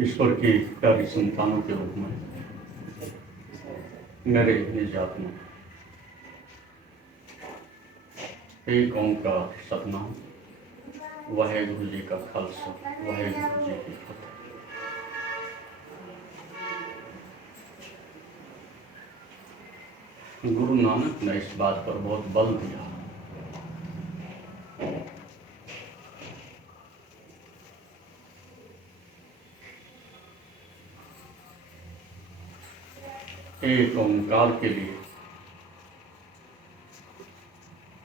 ईश्वर की प्यारी संतानों के रूप में मेरे निज आत्मा एक ओंकार सतनाम वाहेगुरु जी का खालसा वाहेगुरु जी की फतेह। गुरु नानक ने इस बात पर बहुत बल दिया एक ओंकार के लिए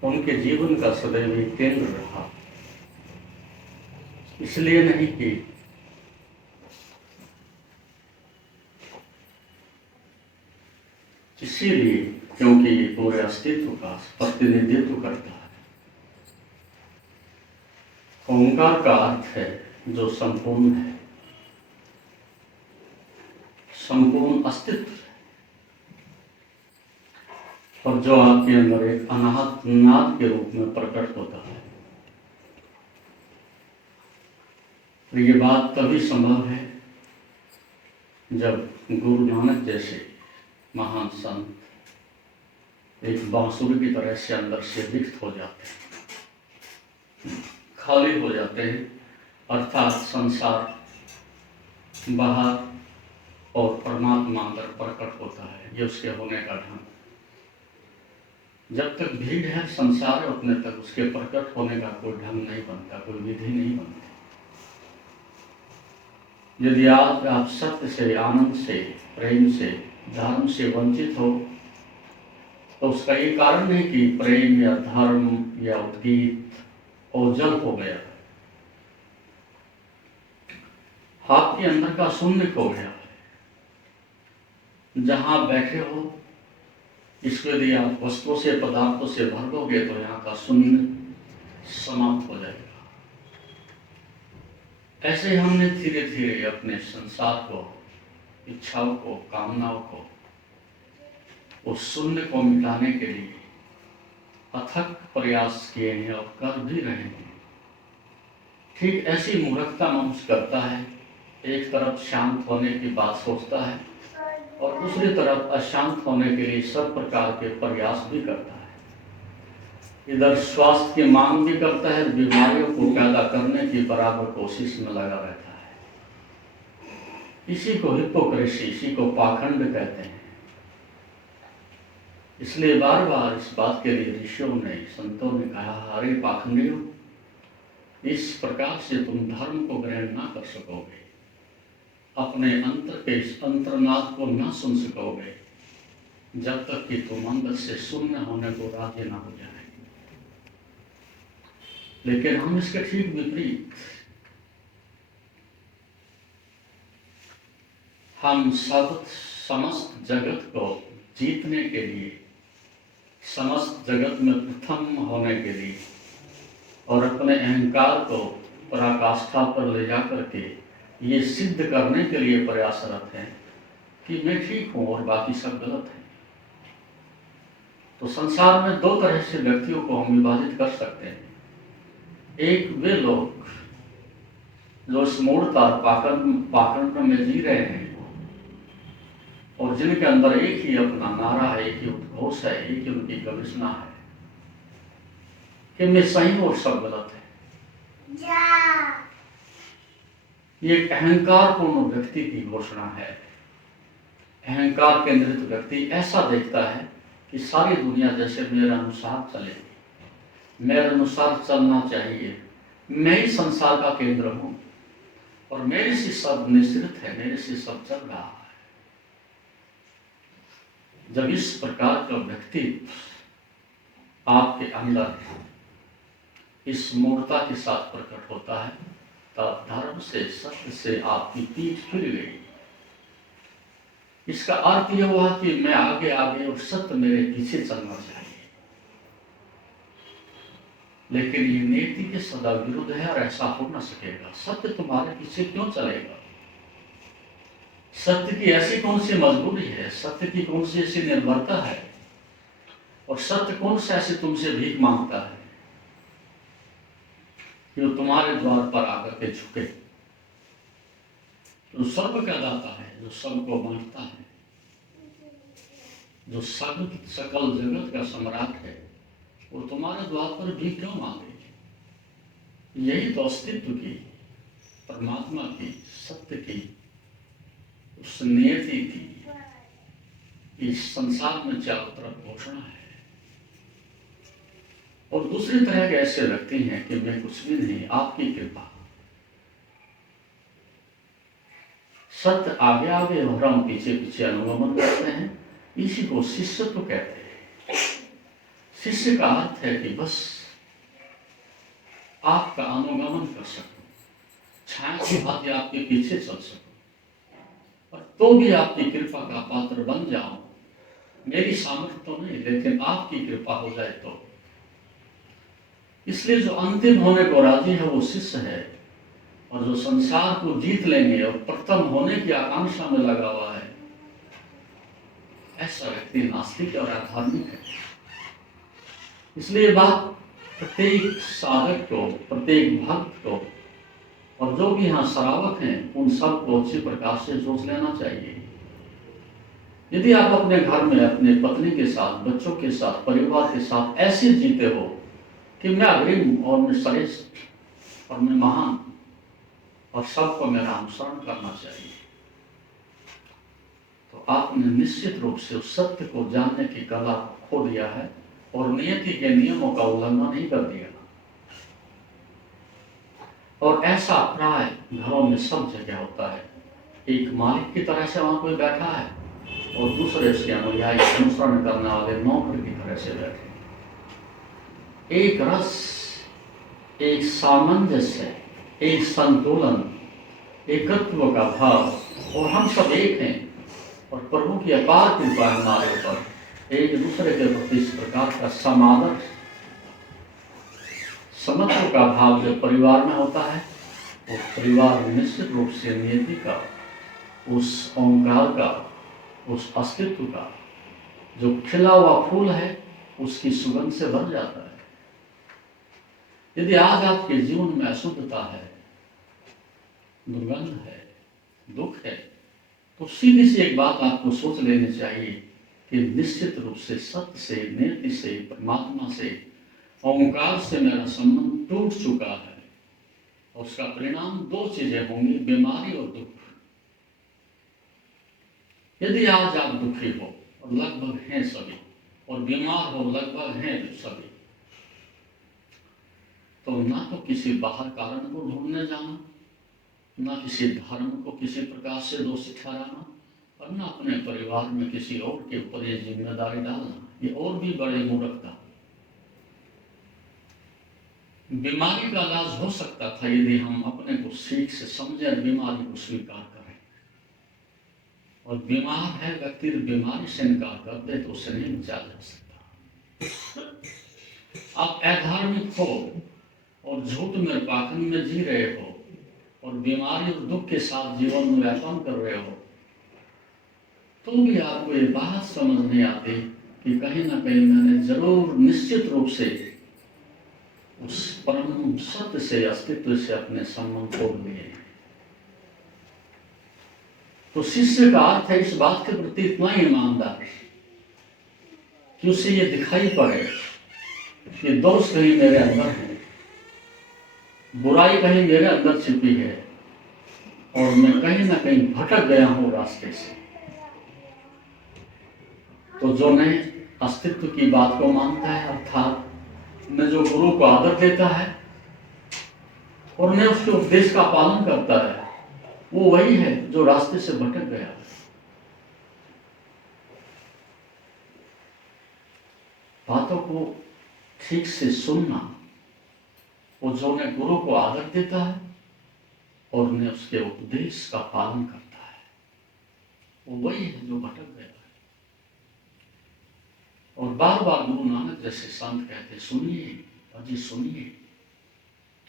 उनके जीवन का सदैव एक केंद्र रहा। इसलिए नहीं कि इसीलिए क्योंकि ये पूरे अस्तित्व का प्रतिनिधित्व करता है। ओंकार का अर्थ है जो संपूर्ण है, संपूर्ण अस्तित्व है, और जो आपके अंदर एक अनाहत नाद के रूप में प्रकट होता है। तो ये बात तभी संभव है जब गुरु नानक जैसे महान संत एक बांसुरी की तरह से अंदर से रिक्त हो जाते हैं, खाली हो जाते हैं, अर्थात संसार बाहर और परमात्मा अंदर प्रकट होता है। ये उसके होने का ढंग। जब तक भीड़ है संसार है उतने तक उसके प्रकट होने का कोई ढंग नहीं बनता, कोई विधि नहीं बनती। यदि आप सत्य से, आनंद से, प्रेम से, धर्म से वंचित हो तो उसका ये कारण नहीं कि प्रेम या धर्म या उद्गीत ओझल हो गया, आपके अंदर का शून्य खो गया। जहां बैठे हो इसको यदि आप वस्तुओं से, पदार्थों से भर दोगे तो यहाँ का शून्य समाप्त हो जाएगा। ऐसे हमने धीरे धीरे अपने संसार को, इच्छाओं को, कामनाओं को, उस शून्य को मिटाने के लिए अथक प्रयास किए हैं और कर भी रहे हैं। ठीक ऐसी मूर्खता मनुष्य करता है, एक तरफ शांत होने की बात सोचता है और दूसरी तरफ अशांत होने के लिए सब प्रकार के प्रयास भी करता है। इधर स्वास्थ्य की मांग भी करता है, बीमारियों को पैदा करने की बराबर कोशिश में लगा रहता है। इसी को हिपोक्रेसी, इसी को पाखंड कहते हैं। इसलिए बार बार इस बात के लिए ऋषियों ने, संतों ने कहा, अरे पाखंडियों, इस प्रकार से तुम धर्म को ग्रहण ना कर सकोगे, अपने अंतर के इस अंतर्नाद को ना सुन सकोगे जब तक कि तुम अंदर से शून्य होने को राजी ना हो जाए। लेकिन हम इसके ठीक विपरीत, हम सब समस्त जगत को जीतने के लिए, समस्त जगत में प्रथम होने के लिए और अपने अहंकार को पराकाष्ठा पर ले जाकर के ये सिद्ध करने के लिए प्रयासरत हैं कि मैं ठीक हूं और बाकी सब गलत है। तो संसार में दो तरह से व्यक्तियों को हम विभाजित कर सकते हैं। एक वे लोग जो इस मूढ़ता पाखंड में जी रहे हैं और जिनके अंदर एक ही अपना नारा है, एक ही उद्घोष है, एक ही उनकी गवेषणा है कि मैं सही और सब गलत है। ये एक अहंकारपूर्ण व्यक्ति की घोषणा है। अहंकार केंद्रित व्यक्ति ऐसा देखता है कि सारी दुनिया जैसे मेरे अनुसार चलेगी, मेरे अनुसार चलना चाहिए, मैं ही संसार का केंद्र हूं और मेरे से सब निश्चित है, मेरे से सब चल रहा है। जब इस प्रकार का व्यक्ति आपके अंदर इस मूर्खता के साथ प्रकट होता है तब धर्म से, सत्य से आपकी पीठ फिर गई। इसका अर्थ यह हुआ कि मैं आगे आगे और सत्य मेरे पीछे चलना चाहिए। लेकिन ये नीति के सदा विरुद्ध है और ऐसा हो न सकेगा। सत्य तुम्हारे पीछे क्यों चलेगा? सत्य की ऐसी कौन सी मजबूरी है, सत्य की कौन सी ऐसी निर्भरता है, और सत्य कौन सा ऐसे तुमसे भीख मांगता है कि वो तुम्हारे द्वार पर आकर के झुके? जो सर्व का दाता है, जो सबको बांटता है, जो सकल जगत का सम्राट है, वो तुम्हारे द्वार पर भी क्यों मांगे? यही तो अस्तित्व की, परमात्मा की, सत्य की, उस नियति की इस संसार में चारों तरफ घोषणा है। और दूसरी तरह के ऐसे व्यक्ति हैं कि मैं कुछ भी नहीं, आपकी कृपा। सत्य आगे आगे और हम पीछे पीछे अनुगमन करते हैं, इसी को शिष्यत्व कहते हैं। शिष्य का अर्थ है कि बस आपका अनुगमन कर सकूं, छाया की भांति आपके पीछे चल सकूं, और तो भी आपकी कृपा का पात्र बन जाऊं। मेरी सामर्थ्य तो नहीं, लेकिन आपकी कृपा हो जाए तो। इसलिए जो अंतिम होने को राजी है वो शिष्य है, और जो संसार को जीत लेंगे और प्रथम होने की आकांक्षा में लगा हुआ है, ऐसा व्यक्ति नास्तिक और अधार्मिक है। इसलिए बात प्रत्येक साधक को, प्रत्येक भक्त को, और जो भी यहाँ श्रावक हैं, उन सबको अच्छी प्रकार से सोच लेना चाहिए। यदि आप अपने घर में अपने पत्नी के साथ, बच्चों के साथ, परिवार के साथ ऐसे जीते हो कि मैं अग्रिम और मैं श्रेष्ठ और मैं महान और सबको मेरा अनुसरण करना चाहिए, तो आपने निश्चित रूप से उस सत्य को जानने की कला खो दिया है और नियति के नियमों का उल्लंघन ही कर दिया। और ऐसा प्राय घरों में सब जगह होता है। एक मालिक की तरह से वहां कोई बैठा है और दूसरे उसके अनुयायी अनुसरण करने वाले नौकर की तरह से बैठे। एक रस, एक सामंजस्य, एक संतुलन, एकत्व का भाव, और हम सब एक हैं और प्रभु की अपार कृपा हमारे ऊपर। एक दूसरे के प्रति इस प्रकार का समादर, समत्व का भाव जब परिवार में होता है, वो परिवार निश्चित रूप से नियति का, उस ओंकार का, उस अस्तित्व का जो खिला हुआ फूल है, उसकी सुगंध से भर जाता है। यदि आज आपके जीवन में अशुद्धता है, दुर्गंध है, दुख है, तो सीधी सी एक बात आपको सोच लेनी चाहिए कि निश्चित रूप से सत्य से, नियति से, परमात्मा से, ओंकार से मेरा संबंध टूट चुका है। और उसका परिणाम दो चीजें होंगी, बीमारी और दुख। यदि आज आप दुखी हो, और लगभग हैं सभी, और बीमार हो, लगभग हैं सभी, तो ना तो किसी बाहर कारण को ढूंढने जाना, ना किसी धर्म को किसी प्रकार से दोषी ठहराना, और ना अपने परिवार में किसी और के ऊपर ये जिम्मेदारी डालना, ये और भी बड़ी मूर्खता। बीमारी का इलाज हो सकता था यदि हम अपने को ठीक से समझे और बीमारी को स्वीकार करें। और बीमार है व्यक्ति, बीमारी से इनकार कर दे तो उसे नहीं बचा जा सकता। आप अधार्मिक हो और झूठ में पाखंड में जी रहे हो और बीमारी और दुख के साथ जीवन में व्यापन कर रहे हो, तो भी आपको ये बात समझ नहीं आती कि कहीं ना कहीं मैंने जरूर निश्चित रूप से उस परम सत्य से, अस्तित्व से अपने संबंध तोड़ लिए। तो शिष्य का अर्थ है इस बात के प्रति इतना ईमानदार कि उसे ये दिखाई पड़े कि दोष कहीं मेरे अंदर है, बुराई कहीं मेरे अंदर छिपी है, और मैं कहीं ना कहीं भटक गया हूं रास्ते से। तो जो नहीं अस्तित्व की बात को मानता है, अर्थात न जो गुरु को आदर देता है और न उसके उपदेश का पालन करता है, वो वही है जो रास्ते से भटक गया। बातों को ठीक से सुनना, वो जो न गुरु को आदर देता है और न उसके उपदेश का पालन करता है, वो वही है जो भटक गया है। और बार बार गुरु नानक जैसे संत कहते, सुनिए अजी सुनिए।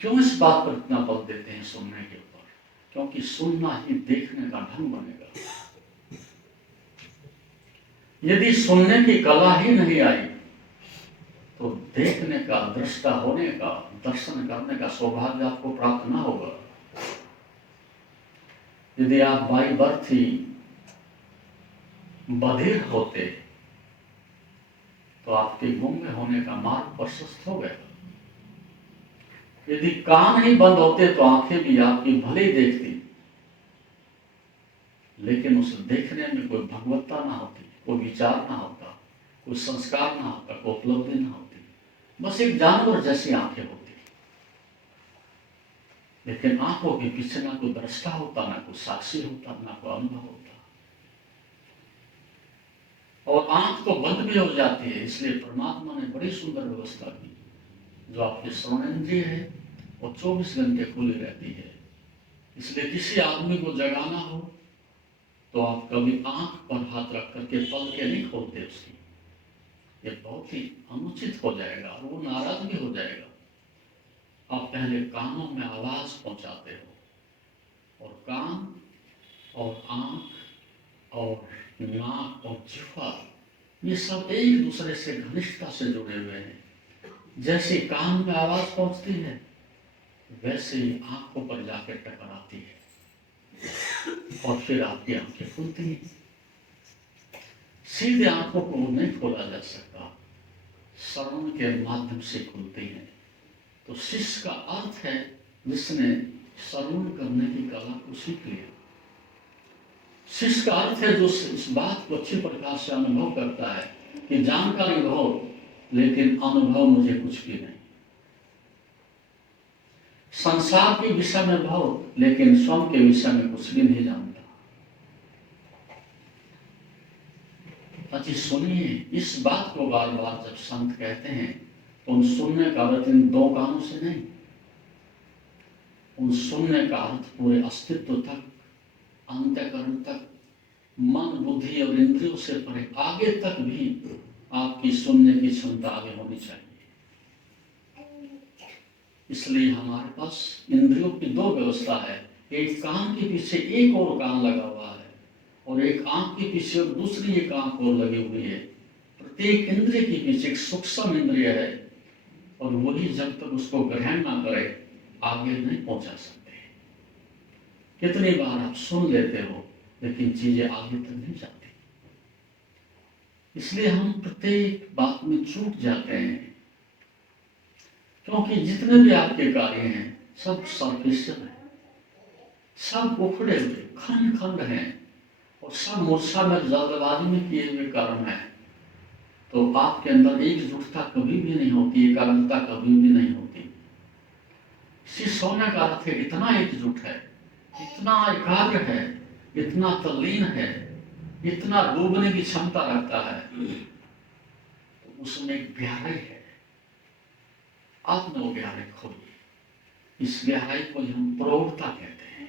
क्यों इस बात पर इतना बल देते हैं सुनने के ऊपर? क्योंकि सुनना ही देखने का ढंग बनेगा। यदि सुनने की कला ही नहीं आई तो देखने का, दृष्टा होने का, दर्शन करने का सौभाग्य आपको प्राप्त ना होगा। यदि आप बाई बर्थ ही बधिर होते तो आपके गुम होने का मार्ग प्रशस्त हो गया। यदि कान ही बंद होते तो आंखें भी आपकी भले ही देखती, लेकिन उस देखने में कोई भगवत्ता ना होती, कोई विचार ना होता, कोई संस्कार ना होता, कोई उपलब्धि ना होती, बस एक जानवर जैसी आंखें होती। लेकिन आंखों के पीछे ना कोई दृष्टा होता, ना कोई साक्षी होता, ना कोई अनुभव होता। और आंख तो बंद भी हो जाती है, इसलिए परमात्मा ने बड़ी सुंदर व्यवस्था की। जो आपकी श्रवणेंद्रिय है वो 24 घंटे खुली रहती है। इसलिए किसी आदमी को जगाना हो तो आप कभी आंख पर हाथ रख करके पलकें नहीं खोलते उसकी, ये बहुत ही अनुचित हो जाएगा और वो नाराज भी हो जाएगा। आप पहले कानों में आवाज पहुंचाते हो, और कान और आंख और नाक और जिह्वा ये सब एक दूसरे से घनिष्ठता से जुड़े हुए हैं। जैसे कान में आवाज पहुंचती है वैसे ही आंखों पर जाकर टकराती है और फिर आपकी आंखें खुलती हैं। सीधे आंखों को नहीं खोला जा सकता, श्रवण के माध्यम से खुलती हैं। तो शिष्य का अर्थ है जिसने श्रवण करने की कला को सीख लिया। शिष्य का अर्थ है जो इस बात को अच्छी प्रकार से अनुभव करता है कि जानकारी बहुत, लेकिन अनुभव मुझे कुछ भी नहीं। संसार के विषय में बहुत, लेकिन स्वयं के विषय में कुछ भी नहीं जानता। अच्छी सुनिए, इस बात को बार बार जब संत कहते हैं तो उन सुनने का अर्थ इन दो कानों से नहीं, उन सुनने का अर्थ पूरे अस्तित्व तक, अंतःकरण तक, मन बुद्धि और इंद्रियों से परे आगे तक भी आपकी सुनने की क्षमता आगे होनी चाहिए। इसलिए हमारे पास इंद्रियों की दो व्यवस्था है, एक कान के पीछे एक और कान लगा हुआ है और एक आंख के पीछे और दूसरी एक आंख और लगी हुई है। प्रत्येक इंद्रिय के पीछे एक सूक्ष्म इंद्रिय है और वही जब तक उसको ग्रहण ना करे आगे नहीं पहुंचा सकते। कितनी बार आप सुन लेते हो लेकिन चीजें आगे तक नहीं जाती। इसलिए हम प्रत्येक बात में चूक जाते हैं, क्योंकि जितने भी आपके कार्य हैं सब सरफेशियल है, सब उखड़े हुए खंड खंड हैं और सब मूर्छा में जल्दबाजी में किए हुए कर्म है। तो आपके अंदर एकजुटता कभी भी नहीं होती, एकाग्रता कभी भी नहीं होती। शिष्य होने का अर्थ है इतना एकजुट है, इतना एकाग्र है, इतना तल्लीन है, इतना डूबने की क्षमता रखता है, तो उसमें एक गहराई है। आपने वो गहराई खोली। इस गहराई को हम प्रौढ़ता कहते हैं,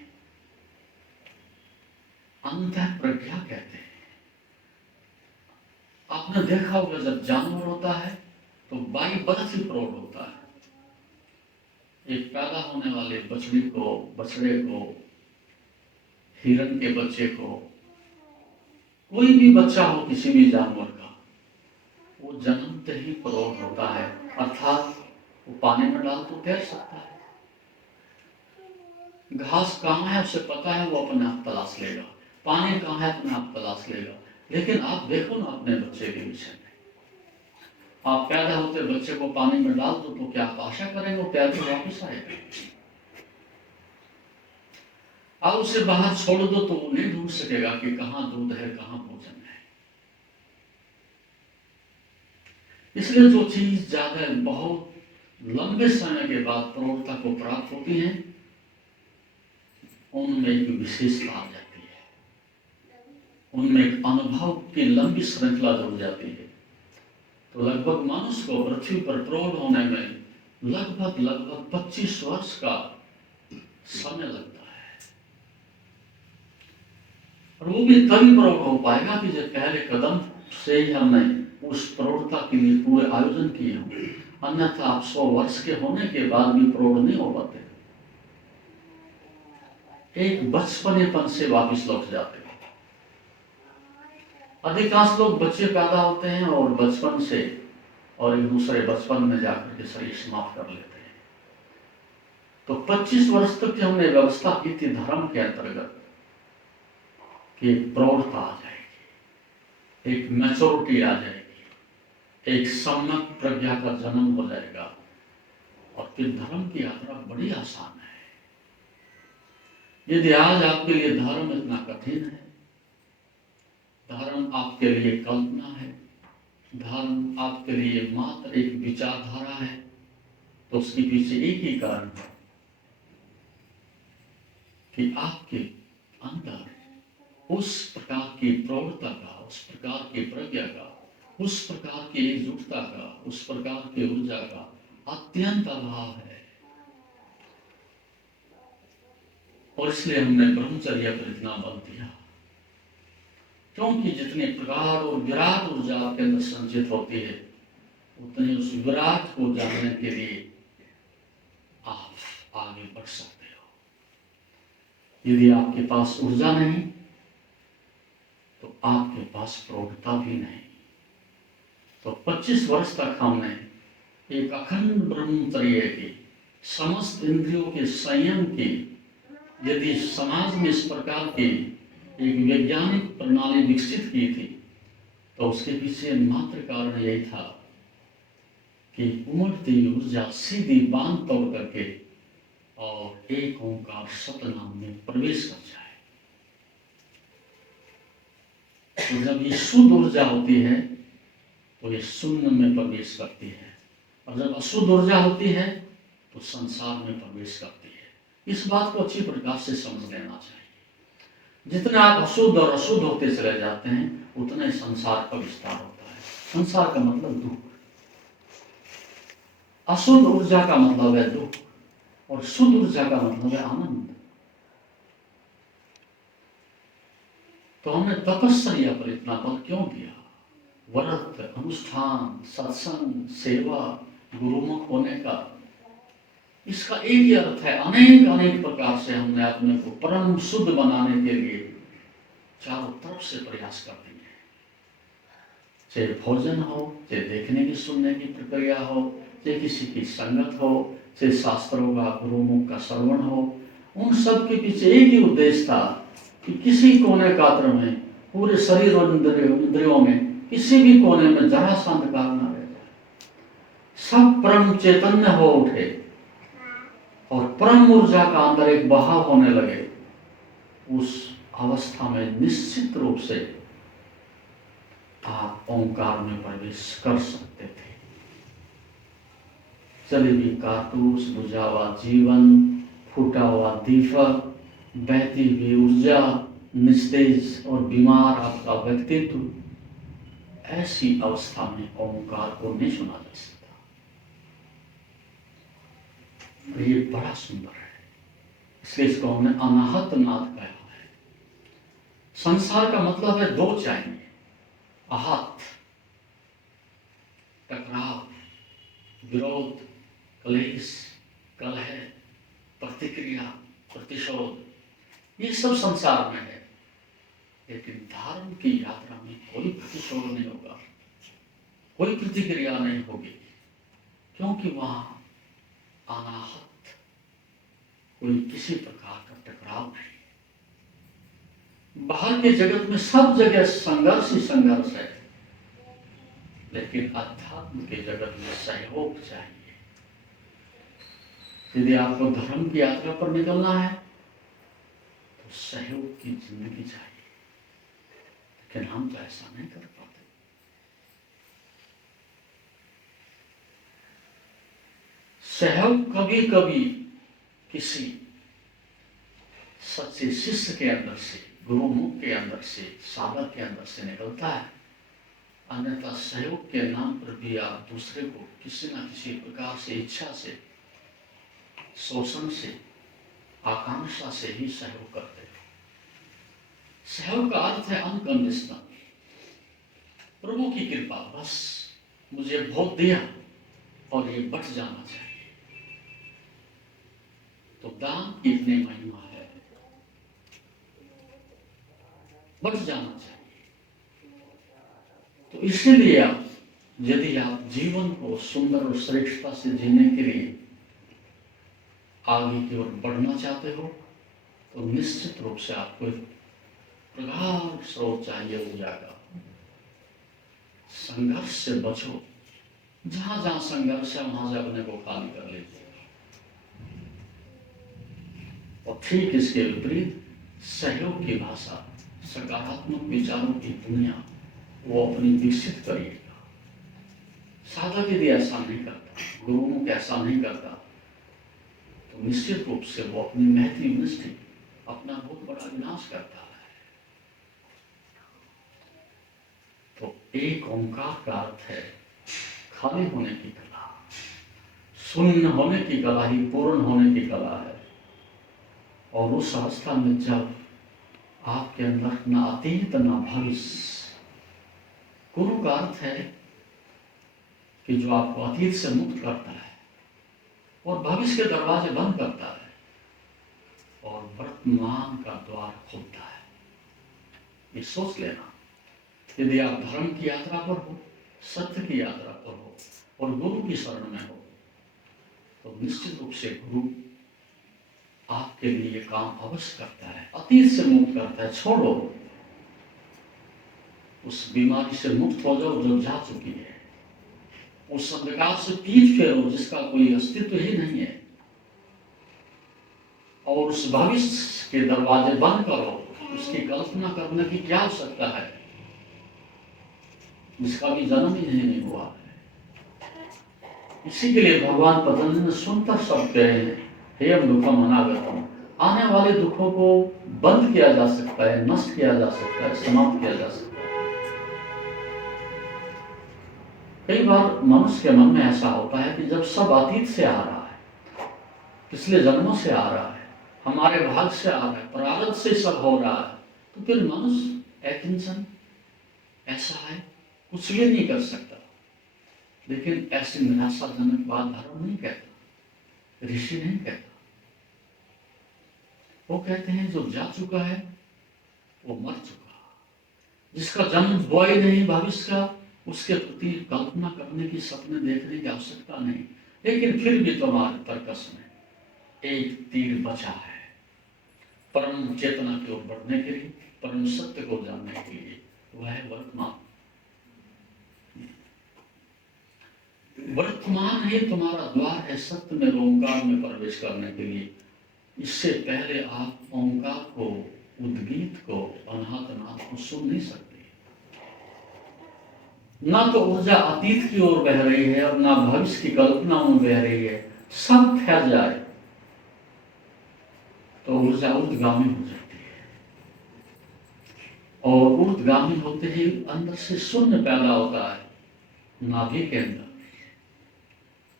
अंतः प्रज्ञा कहते हैं। आपने देखा होगा जब जानवर होता है तो बाई बर्थ ही प्रौढ़ होता है। एक पैदा होने वाले बछड़ी को, बछड़े को, हिरण के बच्चे को, कोई भी बच्चा हो किसी भी जानवर का, वो जन्मते ही प्रौढ़ होता है, अर्थात वो पानी में डाल तो तैर सकता है। घास कहाँ है उसे पता है, वो अपने आप तलाश लेगा। पानी कहाँ है अपने आप तलाश लेगा। लेकिन आप देखो ना अपने बच्चे के विषय में, आप पैदा होते बच्चे को पानी में डाल दो तो क्या आप आशा करेंगे वो तैर के वापस आएगा? आप उसे बाहर छोड़ दो तो वो नहीं ढूंढ सकेगा कि कहाँ दूध है, कहाँ भोजन है। इसलिए जो चीज ज्यादा बहुत लंबे समय के बाद प्रौढ़ता को प्राप्त होती है उनमें एक विशेषता आ जाती है, उनमें एक अनुभव की लंबी श्रृंखला जुड़ जाती है। तो लगभग मनुष्य को पृथ्वी पर प्रौढ़ होने में लगभग 25 वर्ष का समय लगता है। और वो भी तभी प्रौढ़ हो पाएगा कि जब पहले कदम से ही हमने उस प्रौढ़ता के लिए पूरे आयोजन किए हों। अन्यथा आप 100 वर्ष के होने के बाद भी प्रौढ़ नहीं हो पाते, एक बचपनेपन से वापस लौट जाते हैं। अधिकांश लोग बच्चे पैदा होते हैं और बचपन से और एक दूसरे बचपन में जाकर के शरीर समाप्त कर लेते हैं। तो 25 वर्ष तक की हमने व्यवस्था की थी धर्म के अंतर्गत, कि एक प्रौढ़ता आ जाएगी, एक मैच्योरिटी आ जाएगी, एक सम्यक प्रज्ञा का जन्म हो जाएगा और फिर धर्म की यात्रा बड़ी आसान है। यदि आज आपके लिए धर्म इतना कठिन है, धर्म आपके लिए कल्पना है, धर्म आपके लिए मात्र एक विचारधारा है, तो उसके पीछे एक ही कारण है कि आपके अंदर उस प्रकार की प्रौढ़ता का, उस प्रकार की प्रज्ञा का, उस प्रकार की एकजुटता का, उस प्रकार की ऊर्जा का अत्यंत अभाव है। और इसलिए हमने ब्रह्मचर्य पर इतना बल दिया, क्योंकि जितने प्रगाढ़ और विराट ऊर्जा आपके अंदर संचित होती है, उतने उस विराट को जानने के लिए आप आगे बढ़ सकते हो। यदि आपके पास ऊर्जा नहीं तो आपके पास प्रौढ़ता भी नहीं। तो 25 वर्ष तक हमने एक अखंड ब्रह्मचर्य की, समस्त इंद्रियों के संयम की, यदि समाज में इस प्रकार की एक वैज्ञानिक प्रणाली विकसित की थी, तो उसके पीछे मात्र कारण यही था कि उमड़ती ऊर्जा सीधी बांध तोड़ करके और एक ओंकार सतनाम में प्रवेश कर जाए। तो जब ये शुद्ध ऊर्जा होती है तो ये शून्य में प्रवेश करती है, और जब अशुद्ध ऊर्जा होती है तो संसार में प्रवेश करती है। इस बात को अच्छी प्रकार से समझ लेना चाहिए। जितना आप अशुद्ध और अशुद्ध होते चले जाते हैं, उतना ही संसार का विस्तार होता है। संसार का मतलब दुख, अशुद्ध ऊर्जा का मतलब है दुख, और शुद्ध ऊर्जा का मतलब है आनंद। तो हमने तपस्या पर इतना बल क्यों दिया? व्रत, अनुष्ठान, सत्संग, सेवा, गुरुमुख होने का, इसका एक ही अर्थ है, अनेक अनेक प्रकार से हमने अपने को परम शुद्ध बनाने के लिए चारों तरफ से प्रयास कर दिए। चाहे भोजन हो, चाहे देखने की सुनने की प्रक्रिया हो, चाहे किसी की संगत हो, चाहे शास्त्रों का, गुरुमुख का श्रवण हो, उन सब के पीछे एक ही उद्देश्य था कि किसी कोने कात्र में, पूरे शरीर और इंद्रियों में किसी भी कोने में जरा सा अंधकार न रह जाए, सब परम चैतन्य हो उठे और परम ऊर्जा का अंदर एक बहाव होने लगे। उस अवस्था में निश्चित रूप से आप ओंकार में प्रवेश कर सकते थे। चली हुई कारतूस, बुझा हुआ जीवन, फूटा हुआ दीपक, बहती हुई ऊर्जा, निस्तेज और बीमार आपका व्यक्तित्व, ऐसी अवस्था में ओंकार को नहीं सुना जा सकता। ये बड़ा सुंदर है, इसलिए इसको हमने अनाहत नाद कहा है। संसार का मतलब है दो चाहिए, आहत, टकराव, विरोध, क्लेश, कलह, प्रतिक्रिया, प्रतिशोध, ये सब संसार में है। लेकिन धर्म की यात्रा में कोई प्रतिशोध नहीं होगा, कोई प्रतिक्रिया नहीं होगी, क्योंकि वहां अनाहत, कोई किसी प्रकार का टकराव नहीं। बाहर के जगत में सब जगह संघर्ष ही संघर्ष है, लेकिन अध्यात्म के जगत में सहयोग चाहिए। यदि आपको धर्म की यात्रा पर निकलना है तो सहयोग की जिंदगी चाहिए, लेकिन हम तो ऐसा नहीं कर पाते। सहयोग कभी कभी किसी सच्चे शिष्य के अंदर से, गुरुमुख के अंदर से, साधक के अंदर से निकलता है, अन्यथा सहयोग के नाम पर भी आप दूसरे को किसी न किसी प्रकार से, इच्छा से, शोषण से, आकांक्षा से ही सहयोग करते हैं। सहयोग का अर्थ है अनकंडीशनल, प्रभु की कृपा, बस मुझे बहुत दिया और ये बढ़ जाना चाहिए। तो दान की इतनी महिमा है, बढ़ जाना चाहिए। तो इसीलिए यदि आप जीवन को सुंदर और श्रेष्ठता से जीने के लिए आगे की ओर बढ़ना चाहते हो, तो निश्चित रूप से आपको प्रगाढ़ स्रोत चाहिए ऊर्जा का। संघर्ष से बचो, जहां जहां संघर्ष है वहां से अपने को खाली कर लीजिए। और ठीक इसके विपरीत सहयोग की भाषा, सकारात्मक विचारों की दुनिया वो अपनी विकसित करिएगा। साधक यदि ऐसा नहीं करता, गुरुमुख ऐसा नहीं करता, तो निश्चित रूप से वो अपनी महती दृष्टि अपना बहुत बड़ा विनाश करता है। तो एक ओंकार का अर्थ है खाली होने की कला, शून्य होने की कला ही पूर्ण होने की कला है। और उस अवस्था में जब आपके अंदर न अतीत न भविष्य, गुरु का अर्थ है कि जो आपको अतीत से मुक्त करता है और भविष्य के दरवाजे बंद करता है और वर्तमान का द्वार खोलता है। ये सोच लेना, यदि आप धर्म की यात्रा पर हो, सत्य की यात्रा पर हो और गुरु की शरण में हो, तो निश्चित रूप से गुरु आपके लिए ये काम अवश्य करता है, अतीत से मुक्त करता है। छोड़ो, उस बीमारी से मुक्त हो जाओ जो जा चुकी है, उस अंधकार से पीठ फेरो जिसका कोई अस्तित्व ही नहीं है, और उस भविष्य के दरवाजे बंद करो। उसकी कल्पना करने की क्या आवश्यकता है जिसका भी जन्म ही नहीं हुआ है। इसी के लिए भगवान पतंजलि ने सुनकर सब कहे हैं, हे दुखम अनागतम, आने वाले दुखों को बंद किया जा सकता है, नष्ट किया जा सकता है, समाप्त किया जा सकता है। कई बार मनुष्य के मन में ऐसा होता है कि जब सब अतीत से आ रहा है, पिछले जन्मों से आ रहा है, हमारे भाग से आ रहा है, प्रारब्ध से सब हो रहा है, तो फिर मनुष्य अकिंचन ऐसा है, कुछ भी नहीं कर सकता। लेकिन ऐसी निराशाजनक बात धर्म नहीं कहता, ऋषि नहीं कहता। वो कहते हैं जो जा चुका है वो मर चुका, जिसका जन्म हुआ ही नहीं भविष्य का, उसके प्रति कल्पना करने की, सपने देखने की आवश्यकता नहीं। लेकिन फिर भी तुम्हारे तर्कस में एक तीर बचा है, परम चेतना की ओर बढ़ने के लिए, परम सत्य को जानने के लिए। वह है वर्तमान। वर्तमान ही तुम्हारा द्वार है सत्य में, ओंकार में प्रवेश करने के लिए। इससे पहले आप ओंकार को, उद्गीत को, अनाहतनाद को सुन नहीं सकते। ना तो ऊर्जा अतीत की ओर बह रही है और ना भविष्य की कल्पनाओं में बह रही है। सब फैल जाए तो ऊर्जा ऊर्ध्वगामी हो जाती है, और ऊर्ध्वगामी होते ही अंदर से शून्य पैदा होता है नाभि के अंदर,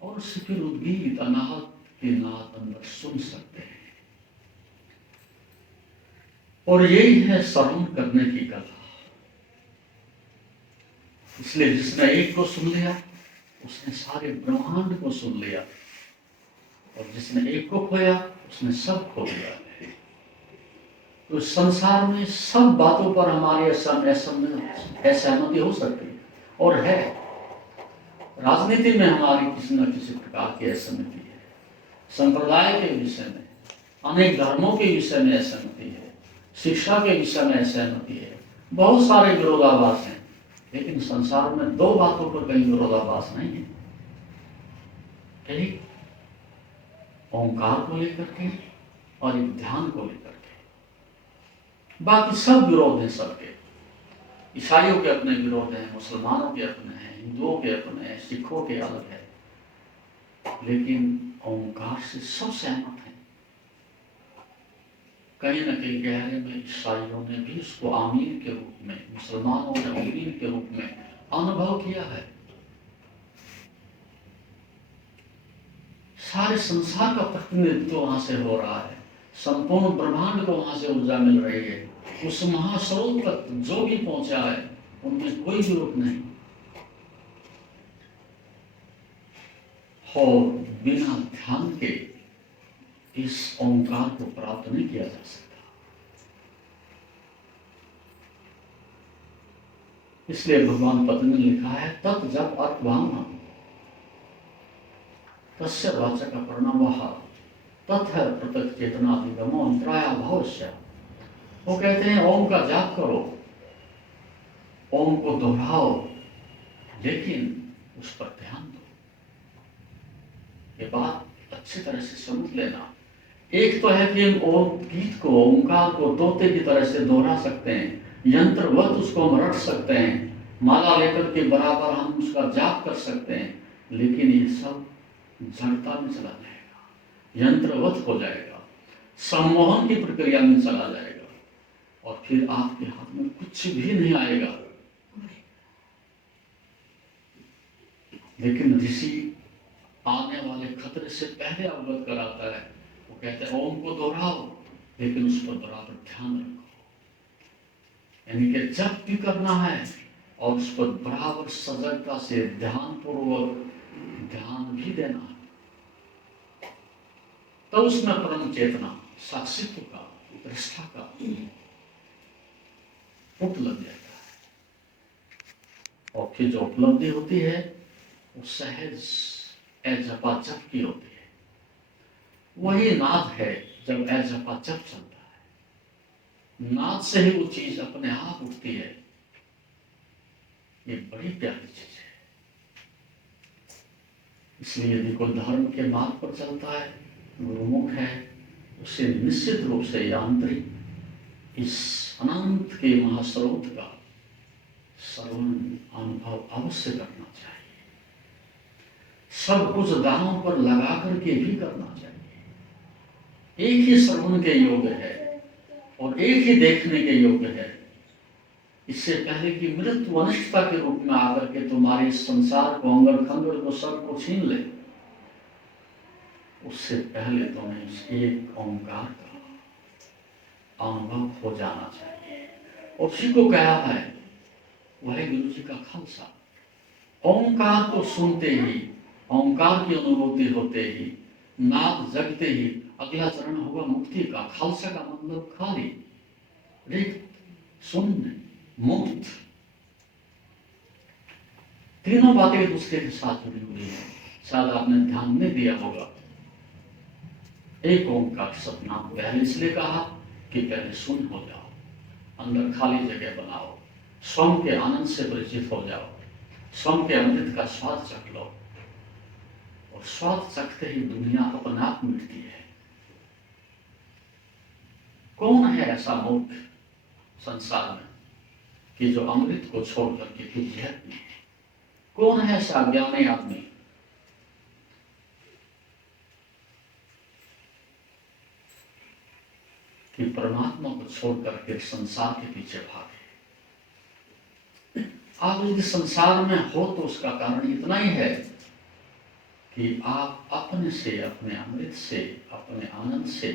और उससे फिर उद्गीत अनाहत के नाद अंदर सुन सकते हैं। और यही है श्रवण करने की कला। इसलिए जिसने एक को सुन लिया उसने सारे ब्रह्मांड को सुन लिया, और जिसने एक को खोया उसने सब खो दिया। तो संसार में सब बातों पर हमारी असहमति हो सकती है और है। राजनीति में हमारी किसी न किसी प्रकार की असहमति है, संप्रदाय के विषय में, अनेक धर्मों के विषय में असहमति है, शिक्षा के विषय में असहमति है, बहुत सारे विरोधाभास हैं। लेकिन संसार में दो बातों पर कहीं विरोधाभास नहीं है, एक ओंकार को लेकर के और एक ध्यान को लेकर के। बाकी सब विरोध हैं सबके। ईसाइयों के अपने विरोध हैं, मुसलमानों के अपने हैं, हिंदुओं के अपने हैं, सिखों के अलग है, लेकिन ओंकार से सब सहमत हैं। कहीं न कहीं गहरे में ईसाइयों ने भी उसको आमीन के रूप में, मुसलमानों ने आमीन के रूप में अनुभव किया है। सारे संसार का प्रतिनिधित्व वहां से हो रहा है, संपूर्ण ब्रह्मांड को वहां से ऊर्जा मिल रही है। उस महास्रोत तक जो भी पहुंचा है उनमें कोई विरोध नहीं, और बिना ध्यान के इस ओंकार को प्राप्त नहीं किया जा सकता। इसलिए भगवान पतंजलि ने लिखा है, तत् जप अर्थभावना तस्य वाचक प्रणवः तत् पृथक चेतनाधिगमो अंतराया भवस्य। वो कहते हैं ओम का जाप करो, ओम को दोहराओ, लेकिन उस पर ध्यान दो। ये बात अच्छी तरह से समझ लेना। एक तो है कि हम ओम गीत को, ओंकार को तोते की तरह से दोहरा सकते हैं, यंत्रवत उसको हम रट सकते हैं, माला लेकर के बराबर हम उसका जाप कर सकते हैं, लेकिन ये सब जड़ता में चला जाएगा, यंत्रवत हो जाएगा, सम्मोहन की प्रक्रिया में चला जाएगा, और फिर आपके हाथ में कुछ भी नहीं आएगा। लेकिन ऋषि आने वाले खतरे से पहले अवगत कराता है। वो कहते हैं ओम को दोहराओ, लेकिन उस पर बराबर ध्यान रखो, यानी कि जब भी करना है और उस पर बराबर सजगता से ध्यानपूर्वक ध्यान भी देना है, तो उसमें परम चेतना, साक्षित्व का, प्रतिष्ठा का पुट लग जाता है। और फिर जो उपलब्धि होती है वो सहज जपा जप की होती है। वही नाद है जब जपा जप चलता है, नाद से ही वो चीज अपने आप उठती है। ये बड़ी प्यारी चीज है। इसलिए यदि कोई धर्म के मार्ग पर चलता है, गुरुमुख है, उसे निश्चित रूप से आंतरिक इस अनंत के महास्रोत का श्रवण अनुभव अवश्य करना चाहिए। सब कुछ दांव पर लगा करके भी करना चाहिए। एक ही श्रवण के योग्य है और एक ही देखने के योग्य है। इससे पहले कि मृत्यु अनिष्टता के रूप में आकर के तुम्हारे संसार को, अंगड़ खंगड़ को, सब को छीन ले, उससे पहले तुम्हें उस एक ओंकार का अनुभव हो जाना चाहिए। और उसी को कहा है वह गुरु जी का खालसा। ओंकार को सुनते ही, ओंकार की अनुभूति होते ही, नाद जगते ही अगला चरण होगा मुक्ति का। खालसा का मतलब खाली, रिक्त, शून्य, मुक्त। तीनों बातें एक दूसरे के साथ जुड़ी हुई है। शायद आपने ध्यान नहीं दिया होगा। एक ओंकार सतनाम पहले इसलिए कहा कि पहले शून्य हो जाओ, अंदर खाली जगह बनाओ, स्वयं के आनंद से परिचित हो जाओ, स्वयं के अमृत का स्वाद चख लो, और स्वाद चखते ही दुनिया अपने आप मिटती है। कौन है ऐसा मूर्ख संसार में कि जो अमृत को छोड़ करके फिर जहर पिए? कौन है ऐसा अज्ञानी आदमी कि परमात्मा को छोड़ करके संसार के पीछे भागे? आप यदि संसार में हो तो उसका कारण इतना ही है कि आप अपने से, अपने अमृत से, अपने आनंद से,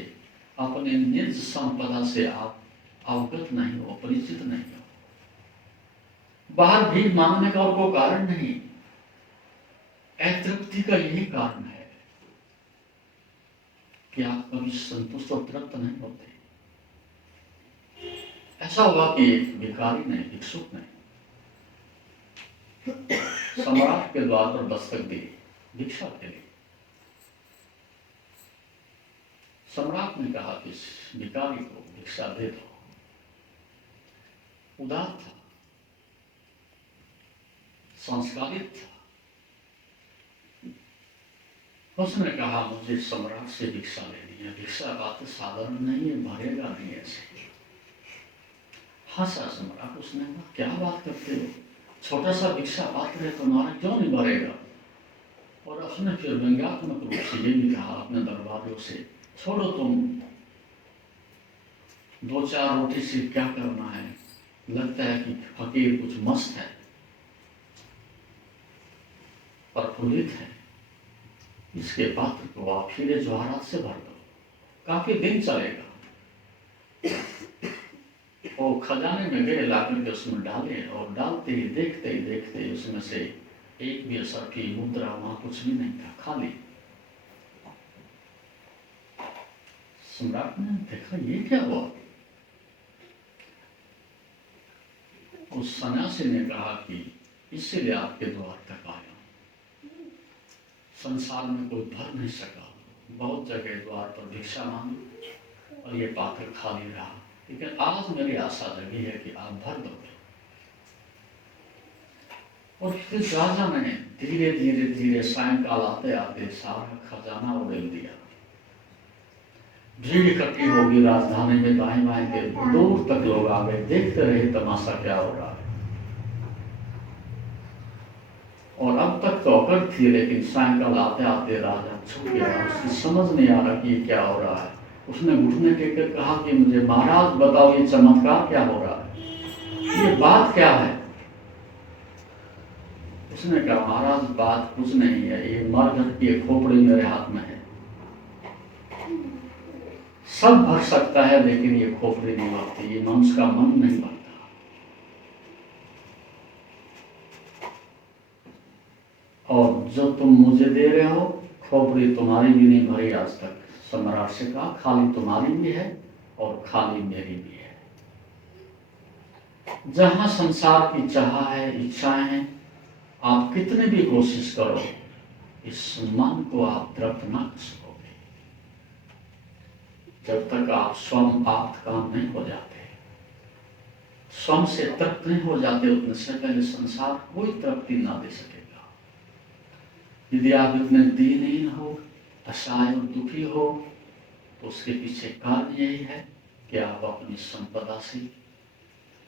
अपने निज संपदा से आप अवगत नहीं हो, परिचित नहीं हो। बाहर भीख मांगने का और कोई कारण नहीं, अतृप्ति का यही कारण है कि आप कभी संतुष्ट और तृप्त नहीं होते। ऐसा हुआ कि एक भिखारी ने, भिक्षुक ने सम्राट के द्वार पर दस्तक दी भिक्षा के लिए। सम्राट ने कहा कि इस भिखारी को भिक्षा दे दो। उदार था, संस्कारित था। उसने कहा मुझे सम्राट से भिक्षा लेनी है। भिक्षा बात साधारण नहीं है, भरेगा नहीं ऐसे। हंसा सम्राट। उसने कहा क्या बात करते हो, छोटा सा भिक्षा पात्र है तुम्हारा, क्यों नहीं भरेगा? और उसने फिर व्यंग्यात्मक रूप से ये भी कहा अपने दरबारियों से, छोड़ो तुम, 2-4 रोटी से क्या करना है, लगता है कि फकीर कुछ मस्त है, प्रफुल्लित है, इसके पात्र को आप हीरे जवाहरात से भर दो, काफी दिन चलेगा। और खजाने में गए, लाकर के उसमें डाले, और डालते ही देखते ही उसमें से एक भी असर की मुद्रा वहां कुछ भी नहीं था, खाली। सम्राट ने देखा ये क्या हुआ। उस सन्यासी ने कहा कि इसीलिए आपके द्वार तक आया, संसार में कोई भर नहीं सका, बहुत जगह द्वार पर भिक्षा मांगी और ये पात्र खाली रहा, लेकिन आज मेरी आशा लगी है कि आप भर दो। और फिर राजा ने धीरे धीरे धीरे सायंकाल आते आते सारा खजाना उड़ेल दिया। भीड़ इकट्ठी होगी राजधानी में, दाएं बाएं के दूर तक लोग आ गए, देखते रहे तमाशा क्या हो रहा है। और अब तक तो अकड़ थी, लेकिन सायंकाल आते आते राजा छुप गया। उसकी समझ नहीं आ रहा कि ये क्या हो रहा है। उसने घुटने टेक कर कहा कि मुझे महाराज बताओ, ये चमत्कार क्या हो रहा है, ये बात क्या है। उसने कहा महाराज बात कुछ नहीं है, ये मरघट की एक खोपड़ी मेरे हाथ में है, सब भर सकता है लेकिन ये खोपड़ी नहीं भरती, ये मनुष्य का मन नहीं भरता। और जो तुम मुझे दे रहे हो, खोपड़ी तुम्हारी भी नहीं भरी आज तक। सम्राट से कहा खाली तुम्हारी भी है और खाली मेरी भी है। जहां संसार की चाह है, इच्छाएं हैं, आप कितने भी कोशिश करो, इस मन को आप तृप्त न कर सकोगे जब तक आप स्वयं आप काम नहीं हो जाते, स्वयं से तृप्त नहीं हो जाते, उतने से पहले संसार कोई तृप्ति ना दे सकेगा। यदि आप इतने दीनहीन हो, असहाय और दुखी हो, तो उसके पीछे कारण यही है कि आप अपनी संपदा से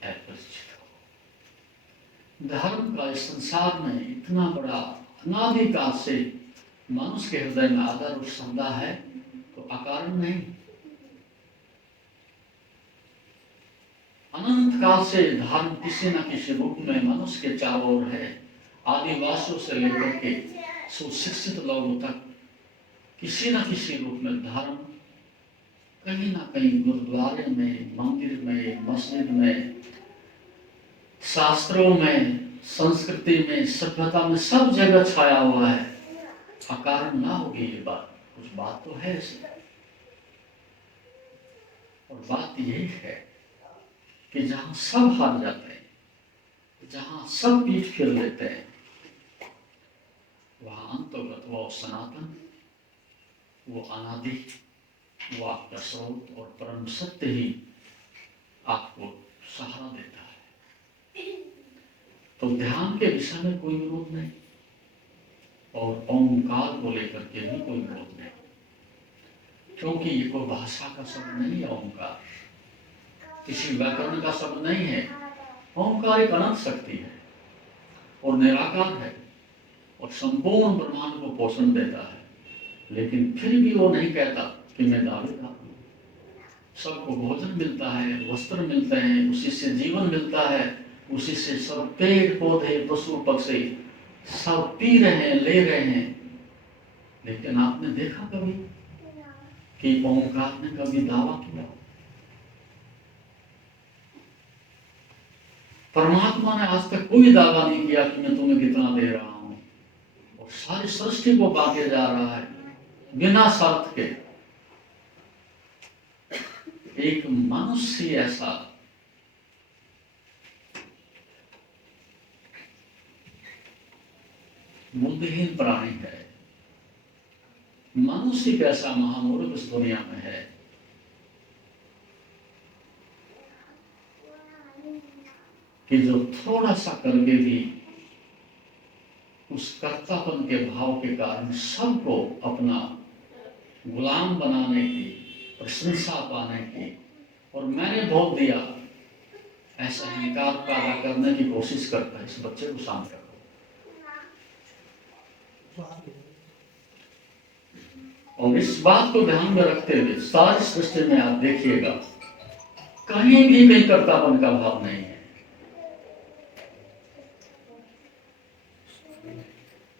अपरिचित हो। धर्म का इस संसार में इतना बड़ा अनादिकाल से मनुष्य के हृदय में आदर और श्रद्धा है, तो अकारण नहीं। अनंत काल से धर्म किसी न किसी रूप में मनुष्य के चारों ओर है। आदिवासियों से लेकर के सुशिक्षित लोगों तक किसी न किसी रूप में धर्म कहीं ना कहीं गुरुद्वारे में, मंदिर में, मस्जिद में, शास्त्रों में, संस्कृति में, सभ्यता में, सब जगह छाया हुआ है। अकारण ना होगी ये बात, कुछ बात तो है इसमें। और बात यही है कि जहां सब हार जाते हैं, जहां सब पीठ फेर लेते हैं, वहां अंतर्गत वो सनातन, वो अनादि, वो आपका स्रोत और परम सत्य ही आपको सहारा देता है। तो ध्यान के विषय में कोई विरोध नहीं, और ओंकार को लेकर के भी कोई विरोध नहीं, क्योंकि ये कोई भाषा का शब्द नहीं है। ओंकार किसी व्याकरण का शब्द नहीं है। ओंकार एक अनंत शक्ति है और निराकार है और संपूर्ण ब्रह्मांड को पोषण देता है, लेकिन फिर भी वो नहीं कहता कि मैं दावेदार हूँ। सबको भोजन मिलता है, वस्त्र मिलते हैं, उसी से जीवन मिलता है, उसी से सब पेड़ पौधे पशु पक्षी सब पी रहे हैं, ले रहे हैं। लेकिन आपने देखा कभी कि ओंकार ने कभी दावा किया? परमात्मा ने आज तक कोई दावा नहीं किया कि मैं तुम्हें कितना दे रहा हूं, और सारी सृष्टि को बांटे जा रहा है बिना शर्त के। एक मनुष्य ऐसा बुद्धिहीन प्राणी है, मनुष्य कैसा महामूर्ख इस दुनिया में है कि जो थोड़ा सा करके भी उस कर्तापन के भाव के कारण सबको अपना गुलाम बनाने की, प्रशंसा पाने की, और मैंने भोग दिया ऐसा अहंकार पैदा करने की कोशिश करता है। इस बच्चे को शांत करो। और इस बात को ध्यान में रखते हुए सारी सृष्टि में आप देखिएगा, कहीं भी कहीं कर्तापन का भाव नहीं है।